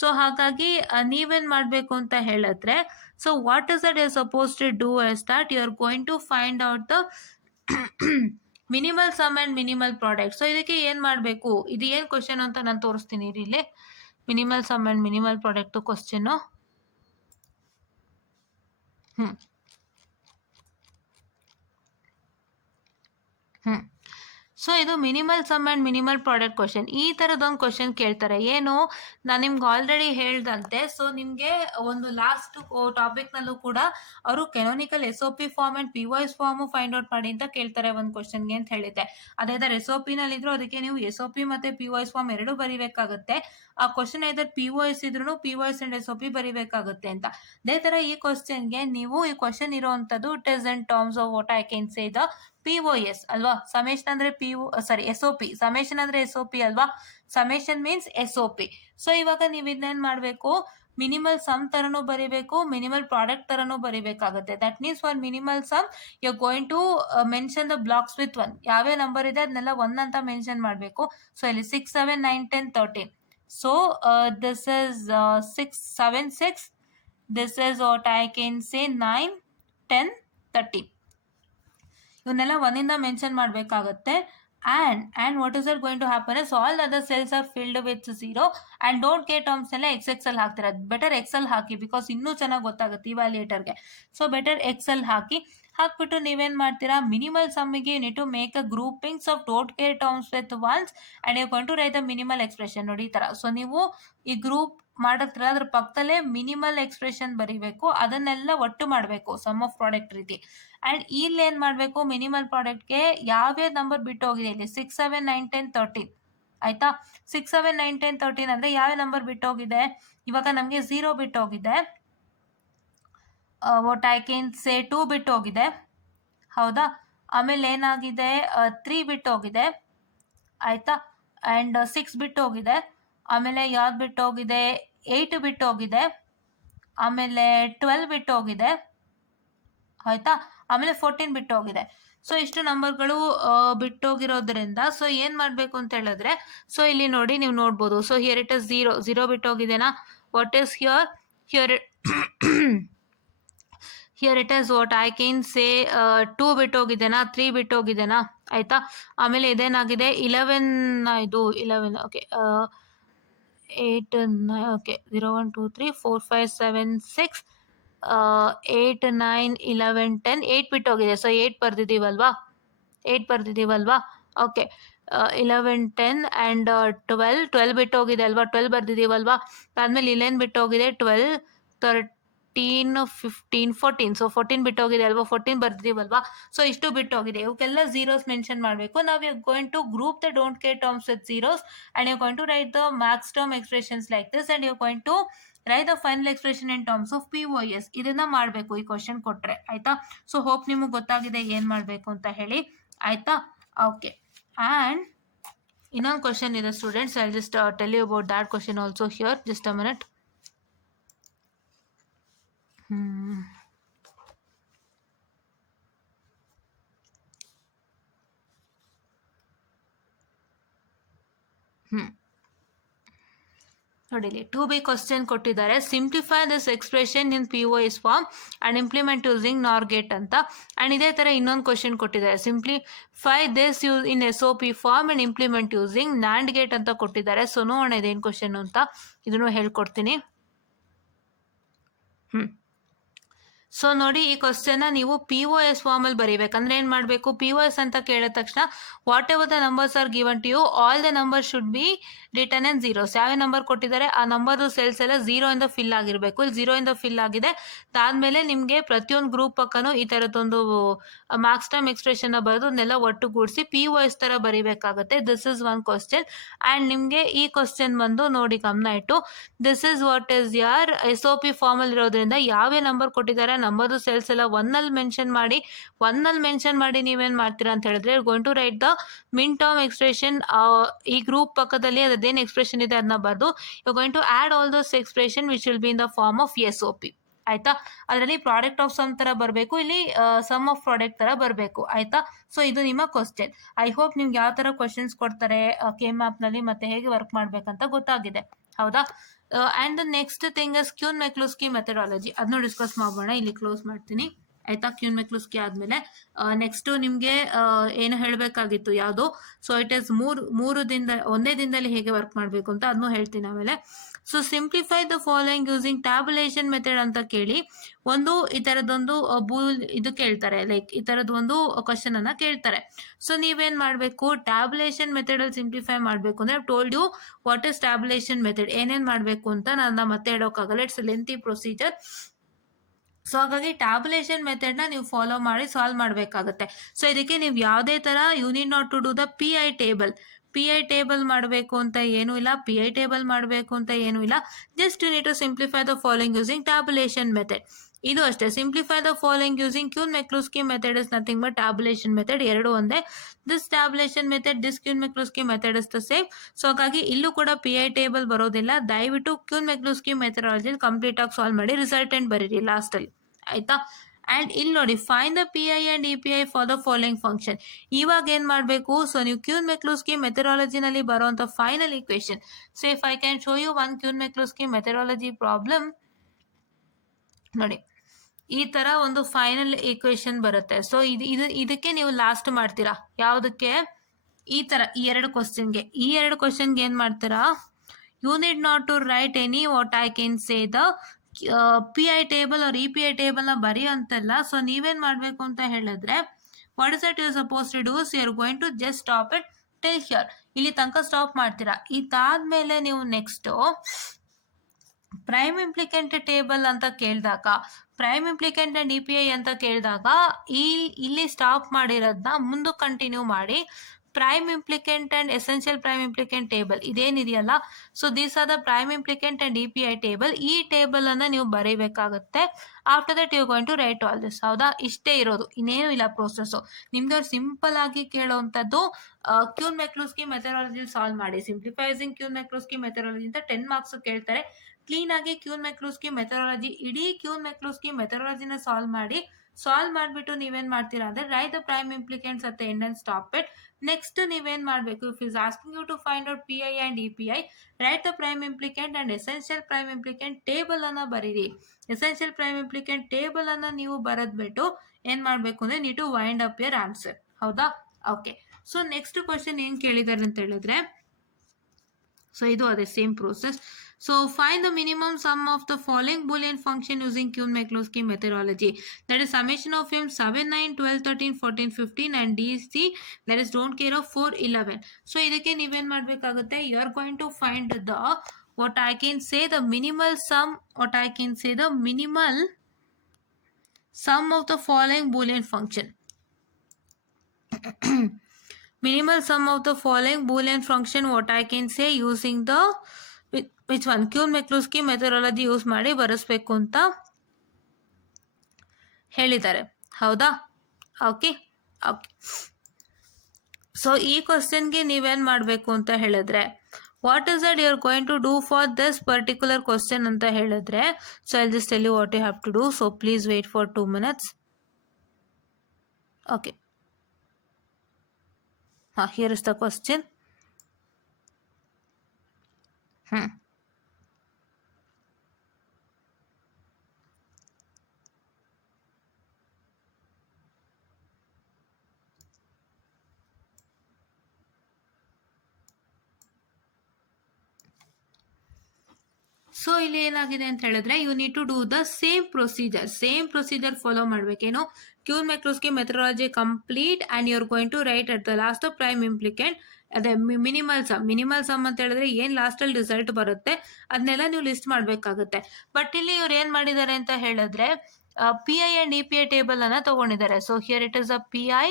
ಸೊ ಹಾಗಾಗಿ ನೀವೇನ್ ಮಾಡ್ಬೇಕು ಅಂತ ಹೇಳಿದ್ರೆ, so what is that you suppose to do is that you are going to find out the minimal sum and minimal product. So ಇದಕ್ಕೆ ಏನ್ ಮಾಡ್ಬೇಕು, ಇದು ಏನ್ ಕ್ವಶನ್ ಅಂತ ನಾನು ತೋರಿಸ್ತೀನಿ ಇಲ್ಲಿ. Minimal sum and minimal product question. So ಇದು minimal sum and minimal product question. ಈ ತರದೊಂದು ಕ್ವಶನ್ ಕೇಳ್ತಾರೆ. ಏನು, ನಾನು ನಿಮ್ಗೆ ಆಲ್ರೆಡಿ ಹೇಳ್ದಂತೆ, ಸೊ ನಿಮ್ಗೆ ಒಂದು ಲಾಸ್ಟ್ ಟಾಪಿಕ್ ನಲ್ಲೂ ಕೂಡ ಅವರು canonical SOP form and POS form find out ಮಾಡಿ ಅಂತ ಕೇಳ್ತಾರೆ ಒಂದು ಕ್ವಶನ್ಗೆ ಅಂತ ಹೇಳಿದ್ದೆ. ಅದೇ ತರ SOP ನಲ್ಲಿ ಇದ್ರು ಅದಕ್ಕೆ ನೀವು SOP ಮತ್ತೆ POS ಫಾರ್ಮ್ ಎರಡು ಬರಿಬೇಕಾಗುತ್ತೆ. ಆ ಕ್ವಶನ್ ಐದರ್ POS ಇದ್ರು POS ಅಂಡ್ SOP ಬರಿಬೇಕಾಗುತ್ತೆ ಅಂತ. ಅದೇ ತರ ಈ ಕ್ವಶನ್ಗೆ ನೀವು ಈ ಕ್ವಶನ್ ಇರುವಂತದ್ದು it is in terms of what I can say the POS ಅಲ್ವಾ. ಸಮೇಷನ್ ಅಂದ್ರೆ SOP. ಸಮೇಷನ್ ಅಂದ್ರೆ SOP ಅಲ್ವಾ. Summation means SOP. ಸೊ ಇವಾಗ ನೀವು ಇದನ್ನೇನ್ ಮಾಡ್ಬೇಕು, ಮಿನಿಮಲ್ ಸಮ್ ತರನು ಬರಿಬೇಕು, ಮಿನಿಮಲ್ ಪ್ರಾಡಕ್ಟ್ ತರನು ಬರಿಬೇಕಾಗುತ್ತೆ. That means for minimal sum you are going to mention the blocks with 1. ಯಾವ್ಯಾವ ನಂಬರ್ ಇದೆ ಅದನ್ನೆಲ್ಲ 1 ಅಂತ ಮೆನ್ಷನ್ ಮಾಡಬೇಕು. ಸೊ ಇಲ್ಲಿ 6, 7, 9, 10, 13. So this is 6, 7, 6. This is what I can ಸೇ 9, 10, 30. ಇವನ್ನೆಲ್ಲ 1 ಇಂದ ಮೆನ್ಷನ್ ಮಾಡಬೇಕಾಗುತ್ತೆ. and what is it going to happen is all other cells are filled with 0 and don't care terms ಎಲ್ಲ XXL ಹಾಕ್ತಾರೆ. ಬೆಟರ್ XL ಹಾಕಿ, because ಇನ್ನೂ ಚೆನ್ನಾಗಿ ಗೊತ್ತಾಗುತ್ತೆ ಇವ್ಯಾಲ್ಯೂಯೇಟರ್ಗೆ. ಸೊ ಬೆಟರ್ XL ಹಾಕಿ. ಹಾಕ್ಬಿಟ್ಟು ನೀವೇನು ಮಾಡ್ತೀರಾ, ಮಿನಿಮಲ್ ಸಮ್ಮಿಗೆ you need to make a groupings of don't care terms with ones and you going to write the minimal expression. ನೋಡಿ ಈ ಥರ. ಸೊ ನೀವು ಈ ಗ್ರೂಪ್ ಮಾಡತ್ರ ಅದ್ರ ಪಕ್ಕದಲ್ಲೇ ಮಿನಿಮಲ್ ಎಕ್ಸ್ಪ್ರೆಷನ್ ಬರೀಬೇಕು, ಅದನ್ನೆಲ್ಲ ಒಟ್ಟು ಮಾಡಬೇಕು ಸಮ್ ಆಫ್ ಪ್ರಾಡಕ್ಟ್ ರೀತಿ. ಆ್ಯಂಡ್ ಇಲ್ಲಿ ಏನು ಮಾಡಬೇಕು, ಮಿನಿಮಲ್ ಪ್ರಾಡಕ್ಟ್ಗೆ ಯಾವ್ಯಾವ ನಂಬರ್ ಬಿಟ್ಟು ಹೋಗಿದೆ ಇಲ್ಲಿ 6, 7, 9, 10, 13 ಆಯ್ತಾ. 6, 7, 9, 10, 13 ಅಂದರೆ ಯಾವ ನಂಬರ್ ಬಿಟ್ಟು ಹೋಗಿದೆ, ಇವಾಗ ನಮಗೆ 0 ಬಿಟ್ಟು ಹೋಗಿದೆ, ವಾಟ್ ಐ ಕ್ಯಾನ್ ಸೇ 2 ಬಿಟ್ಟು ಹೋಗಿದೆ, ಹೌದಾ. ಆಮೇಲೆ ಏನಾಗಿದೆ 3 ಬಿಟ್ಟು ಹೋಗಿದೆ ಆಯ್ತಾ. ಆ್ಯಂಡ್ 6 ಬಿಟ್ಟು ಹೋಗಿದೆ. ಆಮೇಲೆ ಯಾವ್ದು ಬಿಟ್ಟು ಹೋಗಿದೆ, 8 ಬಿಟ್ಟು ಹೋಗಿದೆ. ಆಮೇಲೆ 12 ಬಿಟ್ಟು ಹೋಗಿದೆ ಆಯ್ತಾ. ಆಮೇಲೆ 14 ಬಿಟ್ಟು ಹೋಗಿದೆ. ಸೊ ಇಷ್ಟು ನಂಬರ್ಗಳು ಬಿಟ್ಟೋಗಿರೋದ್ರಿಂದ ಸೊ ಏನು ಮಾಡಬೇಕು ಅಂತ ಹೇಳಿದ್ರೆ, ಸೊ ಇಲ್ಲಿ ನೋಡಿ ನೀವು ನೋಡ್ಬೋದು. ಸೊ ಹಿಯರ್ ಇಟ್ ಇಸ್ 0 ಬಿಟ್ಟು ಹೋಗಿದೆನಾ. What is here here it is what I can say 2 ಬಿಟ್ಟು ಹೋಗಿದೆನಾ, 3 ಬಿಟ್ಟು ಹೋಗಿದೆನಾ ಆಯಿತಾ. ಆಮೇಲೆ ಇದೇನಾಗಿದೆ 11, ಇದು 11 ಓಕೆ 8, 9 ಓಕೆ 0, 1, 2, 3, 4, 5, 7, 6, 8, 9, 11, 10, 8 ಬಿಟ್ಟು ಹೋಗಿದೆ. ಸೊ 8 ಬರ್ದಿದ್ದೀವಲ್ವಾ, ಓಕೆ 11, 10 ಆ್ಯಂಡ್ 12 ಬಿಟ್ಟು ಹೋಗಿದೆ ಅಲ್ವಾ, 12 ಬರ್ದಿದ್ದೀವಲ್ವಾ. ಆದಮೇಲೆ ಇಲ್ಲೇನು ಬಿಟ್ಟು ಹೋಗಿದೆ 12, 13, 15, 14. ಸೊ 14 ಬಿಟ್ಟು ಹೋಗಿದೆ ಅಲ್ವಾ, 14 ಬರ್ದಿದ್ದೀವಲ್ವಾ. ಸೊ ಇಷ್ಟು ಬಿಟ್ಟು ಹೋಗಿದೆ. ಇವಕ್ಕೆಲ್ಲ ಝೀರೋಸ್ ಮೆನ್ಷನ್ ಮಾಡಬೇಕು. ನಾವು you going to group the don't care terms with zeros and you going to write the max term expressions like this and you going to write the final expression in terms of POS. ಇದನ್ನ ಮಾಡಬೇಕು ಈ question ಕೊಟ್ಟರೆ ಆಯ್ತಾ. So hope ನಿಮಗೆ ಗೊತ್ತಾಗಿದೆ ಏನು ಮಾಡಬೇಕು ಅಂತ ಹೇಳಿ ಆಯ್ತಾ. ಓಕೆ, ಆ್ಯಂಡ್ ಇನ್ನೊಂದು ಕ್ವಶನ್ ಇದೆ students. I just tell you about that question also here. Just a minute. ನೋಡಿ ಇಲ್ಲಿ 2B ಕ್ವಶನ್ ಕೊಟ್ಟಿದ್ದಾರೆ. Simplify this expression in POS form and implement using NOR gate ಅಂತ. ಆ್ಯಂಡ್ ಇದೇ ಥರ ಇನ್ನೊಂದು ಕ್ವಶನ್ ಕೊಟ್ಟಿದ್ದಾರೆ. Simplify this in SOP form and implement using NAND gate ಅಂತ ಕೊಟ್ಟಿದ್ದಾರೆ. ಸೊ ನೋಡೋಣ ಇದೇನು ಕ್ವಶನ್ ಅಂತ, ಇದನ್ನು ಹೇಳ್ಕೊಡ್ತೀನಿ. ಸೊ ನೋಡಿ ಈ ಕ್ವಶನ್ನ ನೀವು POS ಫಾರ್ಮಲ್ಲಿ ಬರೀಬೇಕಂದ್ರೆ ಏನು ಮಾಡಬೇಕು, POS ಅಂತ ಕೇಳಿದ ತಕ್ಷಣ whatever the numbers are given to you all the number should be return in zeros. ಯಾವ ನಂಬರ್ ಕೊಟ್ಟಿದ್ದಾರೆ ಆ ನಂಬರ್ದು ಸೆಲ್ಸ್ ಎಲ್ಲ 0 ಇಂದ ಫಿಲ್ ಆಗಿರಬೇಕು. ಇಲ್ಲಿ 0 ಇಂದ ಫಿಲ್ ಆಗಿದೆ. ಅದಾದಮೇಲೆ ನಿಮಗೆ ಪ್ರತಿಯೊಂದು ಗ್ರೂಪ್ ಪಕ್ಕನೂ ಈ ಥರದ್ದೊಂದು ಮಾರ್ಕ್ಸ್ ಟರ್ಮ್ ಎಕ್ಸ್ಪ್ರೆಷನ್ನ ಬರೆದು ಅದನ್ನೆಲ್ಲ ಒಟ್ಟುಗೂಡಿಸಿ POS ಥರ ಬರೀಬೇಕಾಗುತ್ತೆ. This is one question. And ನಿಮಗೆ ಈ ಕ್ವಶನ್ ಬಂದು ನೋಡಿ ಗಮನ ಇಟ್ಟು, this is what is your SOP ಫಾರ್ಮಲ್ಲಿ ಇರೋದ್ರಿಂದ ಯಾವ್ಯಾವ ನಂಬರ್ ಕೊಟ್ಟಿದ್ದಾರೆ ನಂಬರ್ದು ಸೆಲ್ಸ್ ಎಲ್ಲ ಒನ್ನಲ್ಲಿ ಮೆನ್ಷನ್ ಮಾಡಿ ನೀವೇನು ಮಾಡ್ತೀರಾ ಅಂತ ಹೇಳಿದ್ರೆ going to write the min term expression. ಈ ಗ್ರೂಪ್ ಪಕ್ಕದಲ್ಲಿ ಅದೇನು ಎಕ್ಸ್ಪ್ರೆಷನ್ ಇದೆ ಅದನ್ನ ಬರೆದು you going to add all those expression which will be in the form of SOP ಆಯ್ತಾ. ಅದರಲ್ಲಿ ಪ್ರಾಡಕ್ಟ್ ಆಫ್ ಸಮ್ ಥರ ಬರಬೇಕು, ಇಲ್ಲಿ ಸಮ್ ಆಫ್ ಪ್ರಾಡಕ್ಟ್ ಥರ ಬರಬೇಕು ಆಯ್ತಾ. ಸೊ ಇದು ನಿಮ್ಮ ಕ್ವಶನ್. ಐ ಹೋಪ್ ನಿಮ್ಗೆ ಯಾವ ಥರ ಕ್ವಶನ್ಸ್ ಕೊಡ್ತಾರೆ K-ಮ್ಯಾಪ್ನಲ್ಲಿ ಮತ್ತೆ ಹೇಗೆ ವರ್ಕ್ ಮಾಡಬೇಕಂತ ಗೊತ್ತಾಗಿದೆ, ಹೌದಾ. And the next thing is Quine McCluskey methodology. ಅದನ್ನು ಡಿಸ್ಕಸ್ ಮಾಡೋಣ. ಇಲ್ಲಿ ಕ್ಲೋಸ್ ಮಾಡ್ತೀನಿ ಆಯಿತಾ. ಕ್ಯೂನ್-ಮೆಕ್ಲುಸ್ಕಿ ಆದಮೇಲೆ ನೆಕ್ಸ್ಟು ನಿಮಗೆ ಏನು ಹೇಳಬೇಕಾಗಿತ್ತು ಯಾವುದು. ಸೊ ಇಟ್ ಈಸ್ ಒಂದೇ ದಿನದಲ್ಲಿ ಹೇಗೆ ವರ್ಕ್ ಮಾಡಬೇಕು ಅಂತ ಅದನ್ನು ಹೇಳ್ತೀನಿ ಆಮೇಲೆ. So simplify the following using tabulation method ಅಂತ ಕೇಳಿ ಈ ಥರದೊಂದು ಇದು ಕೇಳ್ತಾರೆ, ಲೈಕ್ ಈ ಥರದ್ದು ಒಂದು ಕ್ವಶನ್ ಅನ್ನ ಕೇಳ್ತಾರೆ. ಸೊ ನೀವೇನು ಮಾಡಬೇಕು, ಟ್ಯಾಬುಲೇಷನ್ ಮೆಥಡಲ್ಲಿ ಸಿಂಪ್ಲಿಫೈ ಮಾಡಬೇಕು ಅಂದರೆ told you what is tabulation method, ಏನೇನು ಮಾಡಬೇಕು ಅಂತ ನಾನು ಮತ್ತೆ ಹೇಳೋಕ್ಕಾಗಲ್ಲ, ಇಟ್ಸ್ ಲೆಂತಿ ಪ್ರೊಸೀಜರ್. ಸೊ ಹಾಗಾಗಿ ಟ್ಯಾಬುಲೇಷನ್ ಮೆಥಡ್ನ ನೀವು ಫಾಲೋ ಮಾಡಿ ಸಾಲ್ವ್ ಮಾಡಬೇಕಾಗತ್ತೆ. ಸೊ ಇದಕ್ಕೆ ನೀವು ಯಾವುದೇ ಥರ you need not to do the PI table ಮಾಡಬೇಕು ಅಂತ ಏನೂ ಇಲ್ಲ, PI ಟೇಬಲ್ ಮಾಡಬೇಕು ಅಂತ ಏನೂ ಇಲ್ಲ. Just you need to simplify the following using tabulation method. ಇದು ಅಷ್ಟೇ. Simplify the following using Quine McCluskey method is nothing but tabulation method. ಎರಡು ಒಂದೇ. This tabulation method, this Quine McCluskey method is the same. So ಹಾಗಾಗಿ ಇಲ್ಲೂ ಕೂಡ PI table ಬರೋದಿಲ್ಲ. ದಯವಿಟ್ಟು Quine McCluskey ಮೆಥಡಾಲಜಿಲಿ ಕಂಪ್ಲೀಟ್ ಆಗಿ ಸಾಲ್ವ್ ಮಾಡಿ ರಿಸಲ್ಟೆಂಟ್ ಬರೀರಿ ಲಾಸ್ಟಲ್ಲಿ ಆಯ್ತಾ. ಆ್ಯಂಡ್ ಇಲ್ಲಿ ನೋಡಿ find the PI and EPI for the following function. ಇವಾಗ ಏನು ಮಾಡಬೇಕು, ಸೊ ನೀವು ಕ್ಯೂನ್-ಮೆಕ್ಲುಸ್ಕಿ ಮೆಥಡಾಲಜಿನಲ್ಲಿ ಬರೋಂಥ final equation. So if I can show you one Quine McCluskey methodology problem. ನೋಡಿ ಈ ಥರ ಒಂದು ಫೈನಲ್ ಈಕ್ವೇಷನ್ ಬರುತ್ತೆ. ಸೊ ಇದಕ್ಕೆ ನೀವು ಲಾಸ್ಟ್ ಮಾಡ್ತೀರಾ. ಯಾವುದಕ್ಕೆ, ಈ ಥರ ಈ ಎರಡು ಕ್ವಶನ್ಗೆ ಏನು ಮಾಡ್ತೀರಾ, you need not to write any what I can say the P I table ಅವ್ರ ಇ ಪಿ ಐ ಟೇಬಲ್ನ ಬರೆಯೋಂತಲ್ಲ. ಸೊ ನೀವೇನು ಮಾಡಬೇಕು ಅಂತ ಹೇಳಿದ್ರೆ, what is that you suppose to do, you are going to just stop it till here. ಇಲ್ಲಿ ತನಕ stop ಮಾಡ್ತೀರಾ. ಇದಾದ್ಮೇಲೆ ನೀವು ನೆಕ್ಸ್ಟು ಪ್ರೈಮ್ ಇಂಪ್ಲಿಕೆಂಟ್ ಟೇಬಲ್ ಅಂತ ಕೇಳಿದಾಗ, prime implicant and E P I ಅಂತ ಕೇಳಿದಾಗ ಇಲ್ಲಿ ಸ್ಟಾಪ್ ಮಾಡಿರೋದನ್ನ ಮುಂದೆ ಕಂಟಿನ್ಯೂ ಮಾಡಿ prime implicant and essential prime implicant table ಇದೇನಿದೆಯಲ್ಲ, so these are the prime implicant and E P I table. ಈ ಟೇಬಲ್ ಅನ್ನ ನೀವು ಬರೀಬೇಕಾಗುತ್ತೆ. After that you going to write all this. ಹೌದಾ, ಇಷ್ಟೇ ಇರೋದು, ಇನ್ನೇನು ಇಲ್ಲ ಪ್ರೋಸೆಸ್ಸು. ನಿಮ್ಗೆ ಅವ್ರು ಸಿಂಪಲ್ ಆಗಿ ಕೇಳೋವಂಥದ್ದು ಕ್ಯೂನ್ ಮೆಕ್ಲೂಸ್ಕಿ ಮೆಥಡಾಲಜಿ ಸಾಲ್ವ್ ಮಾಡಿ. ಸಿಂಪ್ಲಿಫೈಸಿಂಗ್ ಕ್ಯೂನ್ ಮೆಕ್ಲೂಸ್ಕಿ ಮೆಥಡಾಲಜಿ ಅಂತ 10 ಮಾರ್ಕ್ಸ್ ಕೇಳ್ತಾರೆ. ಕ್ಲೀನ್ ಆಗಿ ಕ್ಯೂನ್ ಮೆಕ್ಲೂಸ್ಕಿ ಮೆಥಡಾಲಜಿ, ಇಡೀ ಕ್ಯೂನ್ ಮೆಕ್ಲೂಸ್ಕಿ ಮೆಥಡಾಲಜಿನ ಸಾಲ್ವ್ ಮಾಡಿಬಿಟ್ಟು ನೀವೇನ್ ಮಾಡ್ತೀರಾ ಅಂದ್ರೆ write the prime implicants at the end and stop it. Next ನೀವೇನ್ ಮಾಡಬೇಕು, if is asking you to find out P I and E P I, write the prime implicant and essential prime implicant table ಅನ್ನ ಬರೀರಿ. Essential prime implicant table ಅನ್ನ ನೀವು ಬರೆದ್ಬಿಟ್ಟು ಏನ್ ಮಾಡ್ಬೇಕು ಅಂದ್ರೆ need to wind up your answer. ಹೌದಾ, okay. So next question ಏನ್ ಕೇಳಿದಾರೆ ಅಂತ ಹೇಳಿದ್ರೆ, ಸೊ ಇದು ಅದೇ same process. So find the minimum sum of the following Boolean function using Kuhn-Minkowski methodology. That is summation of m 7, 9, 12, 13, 14, 15 and DC, that is don't care of 4, 11. So ಇದಕ್ಕೆ ನೀವೇನ್ ಮಾಡ್ಬೇಕಾಗುತ್ತೆ, you are going to find the what I can say the minimal sum of the following Boolean function. Minimal sum of the following Boolean function, what I can say using the which one, Quine McCluskey methodology use ಮಾಡಿ ಬರೆಸ್ಬೇಕು ಅಂತ ಹೇಳಿದ್ದಾರೆ. ಹೌದಾ, okay. So ಈ ಕ್ವಶನ್ಗೆ ನೀವೇನ್ ಮಾಡಬೇಕು ಅಂತ ಹೇಳಿದ್ರೆ, what is that you are going to do for this particular question ಅಂತ ಹೇಳಿದ್ರೆ, so I just tell you what you have to do. So please wait for 2 minutes. Okay, here is the question. So ಇಲ್ಲಿ ಏನಾಗಿದೆ ಅಂತ ಹೇಳಿದ್ರೆ, you need to do the same procedure follow ಮಾಡ್ಬೇಕೇನು, Quine McCluskey methodology complete and you are going to write at the last prime implicant. ಅದೇ minimal some ಅಂತ ಹೇಳಿದ್ರೆ ಏನ್ last ಅಲ್ಲಿ ರಿಸಲ್ಟ್ ಬರುತ್ತೆ ಅದನ್ನೆಲ್ಲ ನೀವು ಲಿಸ್ಟ್ ಮಾಡ್ಬೇಕಾಗುತ್ತೆ. ಬಟ್ ಇಲ್ಲಿ ಇವ್ರು ಏನ್ ಮಾಡಿದ್ದಾರೆ ಅಂತ ಹೇಳಿದ್ರೆ, P I and E P I table ಅನ್ನ ತಗೊಂಡಿದ್ದಾರೆ. So here it is a P I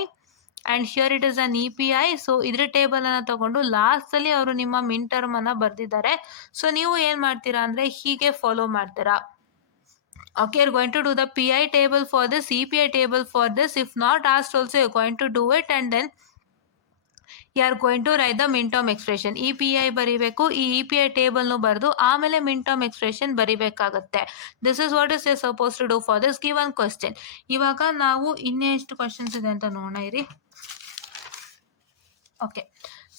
and here it is an E P I. So ಇದ್ರ ಟೇಬಲ್ ಅನ್ನ ತಗೊಂಡು ಲಾಸ್ಟ್ ಅಲ್ಲಿ ಅವರು ನಿಮ್ಮ ಮಿನ್ ಟರ್ಮ್ ಅನ್ನ ಬರ್ದಿದ್ದಾರೆ. ಸೊ ನೀವು ಏನ್ ಮಾಡ್ತೀರಾ ಅಂದ್ರೆ ಹೀಗೆ ಫಾಲೋ ಮಾಡ್ತೀರಾ. Okay, you're going to do the PI table for this, EPI table for this. If not asked also, you're going to do it and then you are going to write the min term expression. EPI ಬರಿಬೇಕು, ಈ EPI table ನು ಬರೆದು ಆಮೇಲೆ min term expression ಬರಿಬೇಕಾಗುತ್ತೆ. This is what is supposed to do for this given question. ಇವಾಗ ನಾವು ಇನ್ನೆಷ್ಟು questions ಇದೆ ಅಂತ ನೋಡೋಣ ಇರಿ. Okay.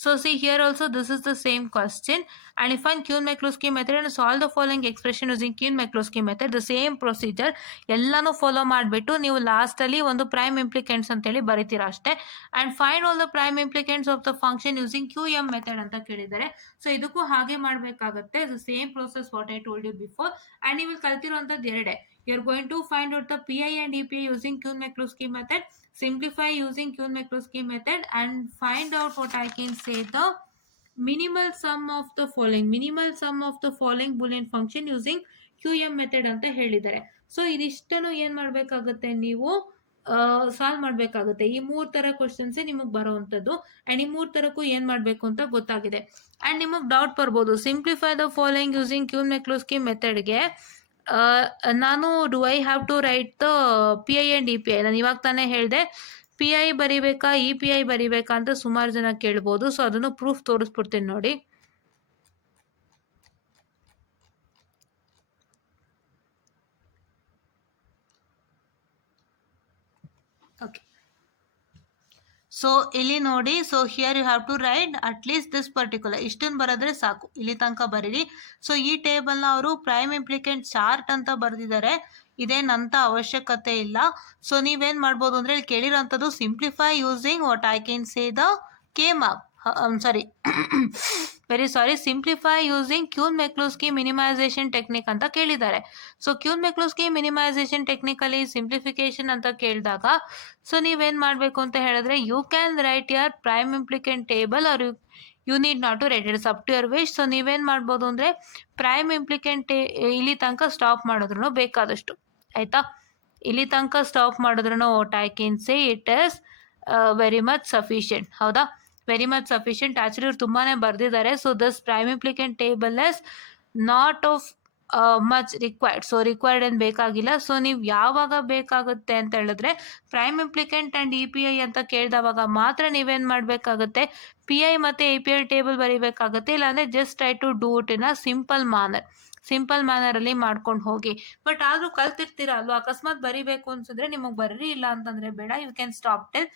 So see here also this is the same question, and if find Kuhn-Minkowski method and solve the following expression using Kuhn-Minkowski method. The same procedure ಎಲ್ಲಾನು follow ಮಾಡಿಬಿಟ್ಟು ನೀವು ಲಾಸ್ಟ್ ಅಲ್ಲಿ ಒಂದು ಪ್ರೈಮ್ ಇಂಪ್ಲಿಕೆಂಟ್ಸ್ ಅಂತ ಹೇಳಿ ಬರೀತೀರಾ ಅಷ್ಟೇ. And find all the prime implicants of the function using QM method ಅಂತ ಕೇಳಿದ್ದಾರೆ. ಸೊ ಇದಕ್ಕೂ ಹಾಗೆ ಮಾಡಬೇಕಾಗುತ್ತೆ. The same process what I told you before. And ನೀವು ಕಲ್ತಿರೋಂಥದ್ದು ಎರಡೇ. You are going to find out the PI and EPI using Kuhn-Minkowski method, simplify using Kuhn-Minkowski method and find out what I can say the minimal sum of the following Boolean function using QM method ಅಂತ ಹೇಳಿದ್ದಾರೆ. So ಇದಿಷ್ಟನ್ನು ಏನ್ ಮಾಡ್ಬೇಕಾಗುತ್ತೆ, ನೀವು solve ಮಾಡ್ಬೇಕಾಗುತ್ತೆ. ಈ 3 ತರ questions ನಿಮಗೆ ಬರೋವಂಥದ್ದು. ಅಂಡ್ ಈ 3 ತರಕ್ಕೂ ಏನ್ ಮಾಡ್ಬೇಕು ಅಂತ ಗೊತ್ತಾಗಿದೆ. ಅಂಡ್ ನಿಮಗೆ ಡೌಟ್ ಬರ್ಬೋದು, simplify the following using Kuhn-Minkowski ಮೆಥಡ್ಗೆ ನಾನು do I have to write the PI and EPI. ನಾನು ಇವಾಗ ತಾನೇ ಹೇಳಿದೆ PI ಬರಿಬೇಕಾ EPI ಬರಿಬೇಕಾ ಅಂತ ಸುಮಾರು ಜನ ಕೇಳ್ಬೋದು. ಸೊ ಅದನ್ನು ಪ್ರೂಫ್ ತೋರಿಸ್ಬಿಡ್ತೀನಿ ನೋಡಿ. ಓಕೆ, ಸೊ ಇಲ್ಲಿ ನೋಡಿ. So here you have to write at least this particular, ಇಷ್ಟನ್ನು ಬರೆದ್ರೆ ಸಾಕು, ಇಲ್ಲಿ ತನಕ ಬರೀರಿ. ಸೊ ಈ ಟೇಬಲ್ನ ಅವರು ಪ್ರೈಮ್ ಇಂಪ್ಲಿಕೆಂಟ್ ಚಾರ್ಟ್ ಅಂತ ಬರೆದಿದ್ದಾರೆ, ಇದೇನಂತ ಅವಶ್ಯಕತೆ ಇಲ್ಲ. ಸೊ ನೀವೇನು ಮಾಡ್ಬೋದು ಅಂದರೆ ಇಲ್ಲಿ ಕೇಳಿರೋಂಥದ್ದು simplify using what I can say the K mark. Sorry very sorry, simplify using Quine McCluskey minimization technique ಅಂತ ಕೇಳಿದ್ದಾರೆ. So Quine McCluskey minimization technically simplification ಅಂತ ಕೇಳಿದಾಗ ಸೊ ನೀವೇನು ಮಾಡಬೇಕು ಅಂತ ಹೇಳಿದ್ರೆ, you can write your prime implicant table or you need not to write, it's up to your wish. So ನೀವೇನು ಮಾಡ್ಬೋದು ಅಂದರೆ ಪ್ರೈಮ್ ಇಂಪ್ಲಿಕೆಂಟ್ ಇಲ್ಲಿ ತನಕ ಸ್ಟಾಪ್ ಮಾಡಿದ್ರು ಬೇಕಾದಷ್ಟು, ಆಯಿತಾ. ಇಲ್ಲಿ ತನಕ ಸ್ಟಾಪ್ ಮಾಡಿದ್ರು what I can say it is very much sufficient. ಹೌದಾ, ವೆರಿ ಮಚ್ ಸಫಿಷಿಯೆಂಟ್. ಆ್ಯಕ್ಚುಲಿ ಇವ್ರು ತುಂಬಾ ಬರೆದಿದ್ದಾರೆ. So this prime implicant table is not of much required. So required ಏನು ಬೇಕಾಗಿಲ್ಲ. ಸೊ ನೀವು ಯಾವಾಗ ಬೇಕಾಗುತ್ತೆ ಅಂತ ಹೇಳಿದ್ರೆ prime implicant and E P I ಅಂತ ಕೇಳಿದವಾಗ ಮಾತ್ರ ನೀವೇನು ಮಾಡಬೇಕಾಗುತ್ತೆ, ಪಿ ಐ ಮತ್ತು ಎ ಪಿ ಐ ಟೇಬಲ್ ಬರೀಬೇಕಾಗುತ್ತೆ. ಇಲ್ಲಾಂದರೆ just try to do it in a simple ಮ್ಯಾನರಲ್ಲಿ ಮಾಡ್ಕೊಂಡು ಹೋಗಿ. ಬಟ್ ಆದರೂ ಕಲ್ತಿರ್ತೀರ ಅಲ್ವಾ, ಅಕಸ್ಮಾತ್ ಬರಿಬೇಕು ಅನ್ಸಿದ್ರೆ ನಿಮಗೆ ಬರ್ರಿ, ಇಲ್ಲ ಅಂತಂದರೆ ಬೇಡ, you can stop till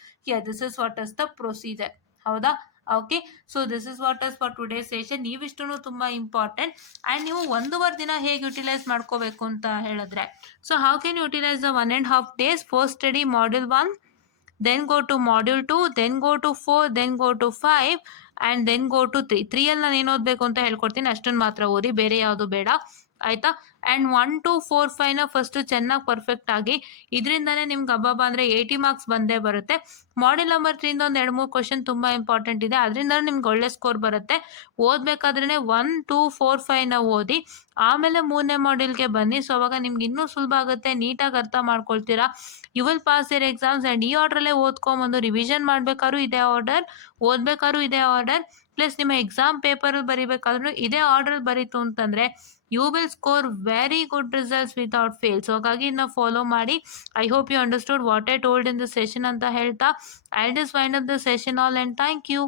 this is what is the procedure. ಹೌದಾ, okay. So this is what is for today session. ನೀವಿಷ್ಟು ತುಂಬ ಇಂಪಾರ್ಟೆಂಟ್. ಆ್ಯಂಡ್ ನೀವು 1.5 ದಿನ ಹೇಗೆ ಯುಟಿಲೈಸ್ ಮಾಡ್ಕೋಬೇಕು ಅಂತ ಹೇಳಿದ್ರೆ, so how can utilise the 1.5 days? First study module 1, then go to module 2, then go to 4, then go to 5 and then go to 3. 3 ನಾನು ಏನು ಓದಬೇಕು ಅಂತ ಹೇಳ್ಕೊಡ್ತೀನಿ, ಅಷ್ಟನ್ನು ಮಾತ್ರ ಓದಿ, ಬೇರೆ ಯಾವುದು ಬೇಡ, ಆಯಿತಾ. ಆ್ಯಂಡ್ 1 to 4, 5ನ ಫಸ್ಟು ಚೆನ್ನಾಗಿ ಪರ್ಫೆಕ್ಟ್ ಆಗಿ, ಇದರಿಂದನೇ ನಿಮ್ಗೆ ಹಬ್ಬ ಅಂದರೆ 80 ಮಾರ್ಕ್ಸ್ ಬಂದೇ ಬರುತ್ತೆ. ಮಾಡ್ಯೂಲ್ ನಂಬರ್ 3ಇಂದ ಒಂದು 2-3 ಕ್ವಶನ್ ತುಂಬ ಇಂಪಾರ್ಟೆಂಟ್ ಇದೆ, ಅದರಿಂದ ನಿಮ್ಗೆ ಒಳ್ಳೆ ಸ್ಕೋರ್ ಬರುತ್ತೆ. ಓದಬೇಕಾದ್ರೇ 1, 2, 4, 5ನ ಓದಿ, ಆಮೇಲೆ 3ನೇ ಮಾಡ್ಯೂಲ್ಗೆ ಬನ್ನಿ. ಸೊ ಅವಾಗ ನಿಮ್ಗೆ ಇನ್ನೂ ಸುಲಭ ಆಗುತ್ತೆ, ನೀಟಾಗಿ ಅರ್ಥ ಮಾಡ್ಕೊಳ್ತೀರಾ. You will pass your exams. And ಈ ಆರ್ಡ್ರಲ್ಲೇ ಓದ್ಕೊಂಬಂದು ರಿವಿಷನ್ ಮಾಡಬೇಕಾದ್ರೂ ಇದೇ ಆರ್ಡರ್, ಓದಬೇಕಾದ್ರೂ ಇದೇ ಆರ್ಡರ್, ಪ್ಲಸ್ ನಿಮ್ಮ ಎಕ್ಸಾಮ್ ಪೇಪರಲ್ಲಿ ಬರೀಬೇಕಾದ್ರೂ ಇದೇ ಆರ್ಡ್ರಲ್ಲಿ ಬರೀತು ಅಂತಂದರೆ you will score very good results without fail. So ಹಾಗಾಗಿ ಇದನ್ನ ಫಾಲೋ ಮಾಡಿ. I hope you understood what I told in the session ಅಂತ ಹೇಳ್ತಾ I just wind up the session all and thank you.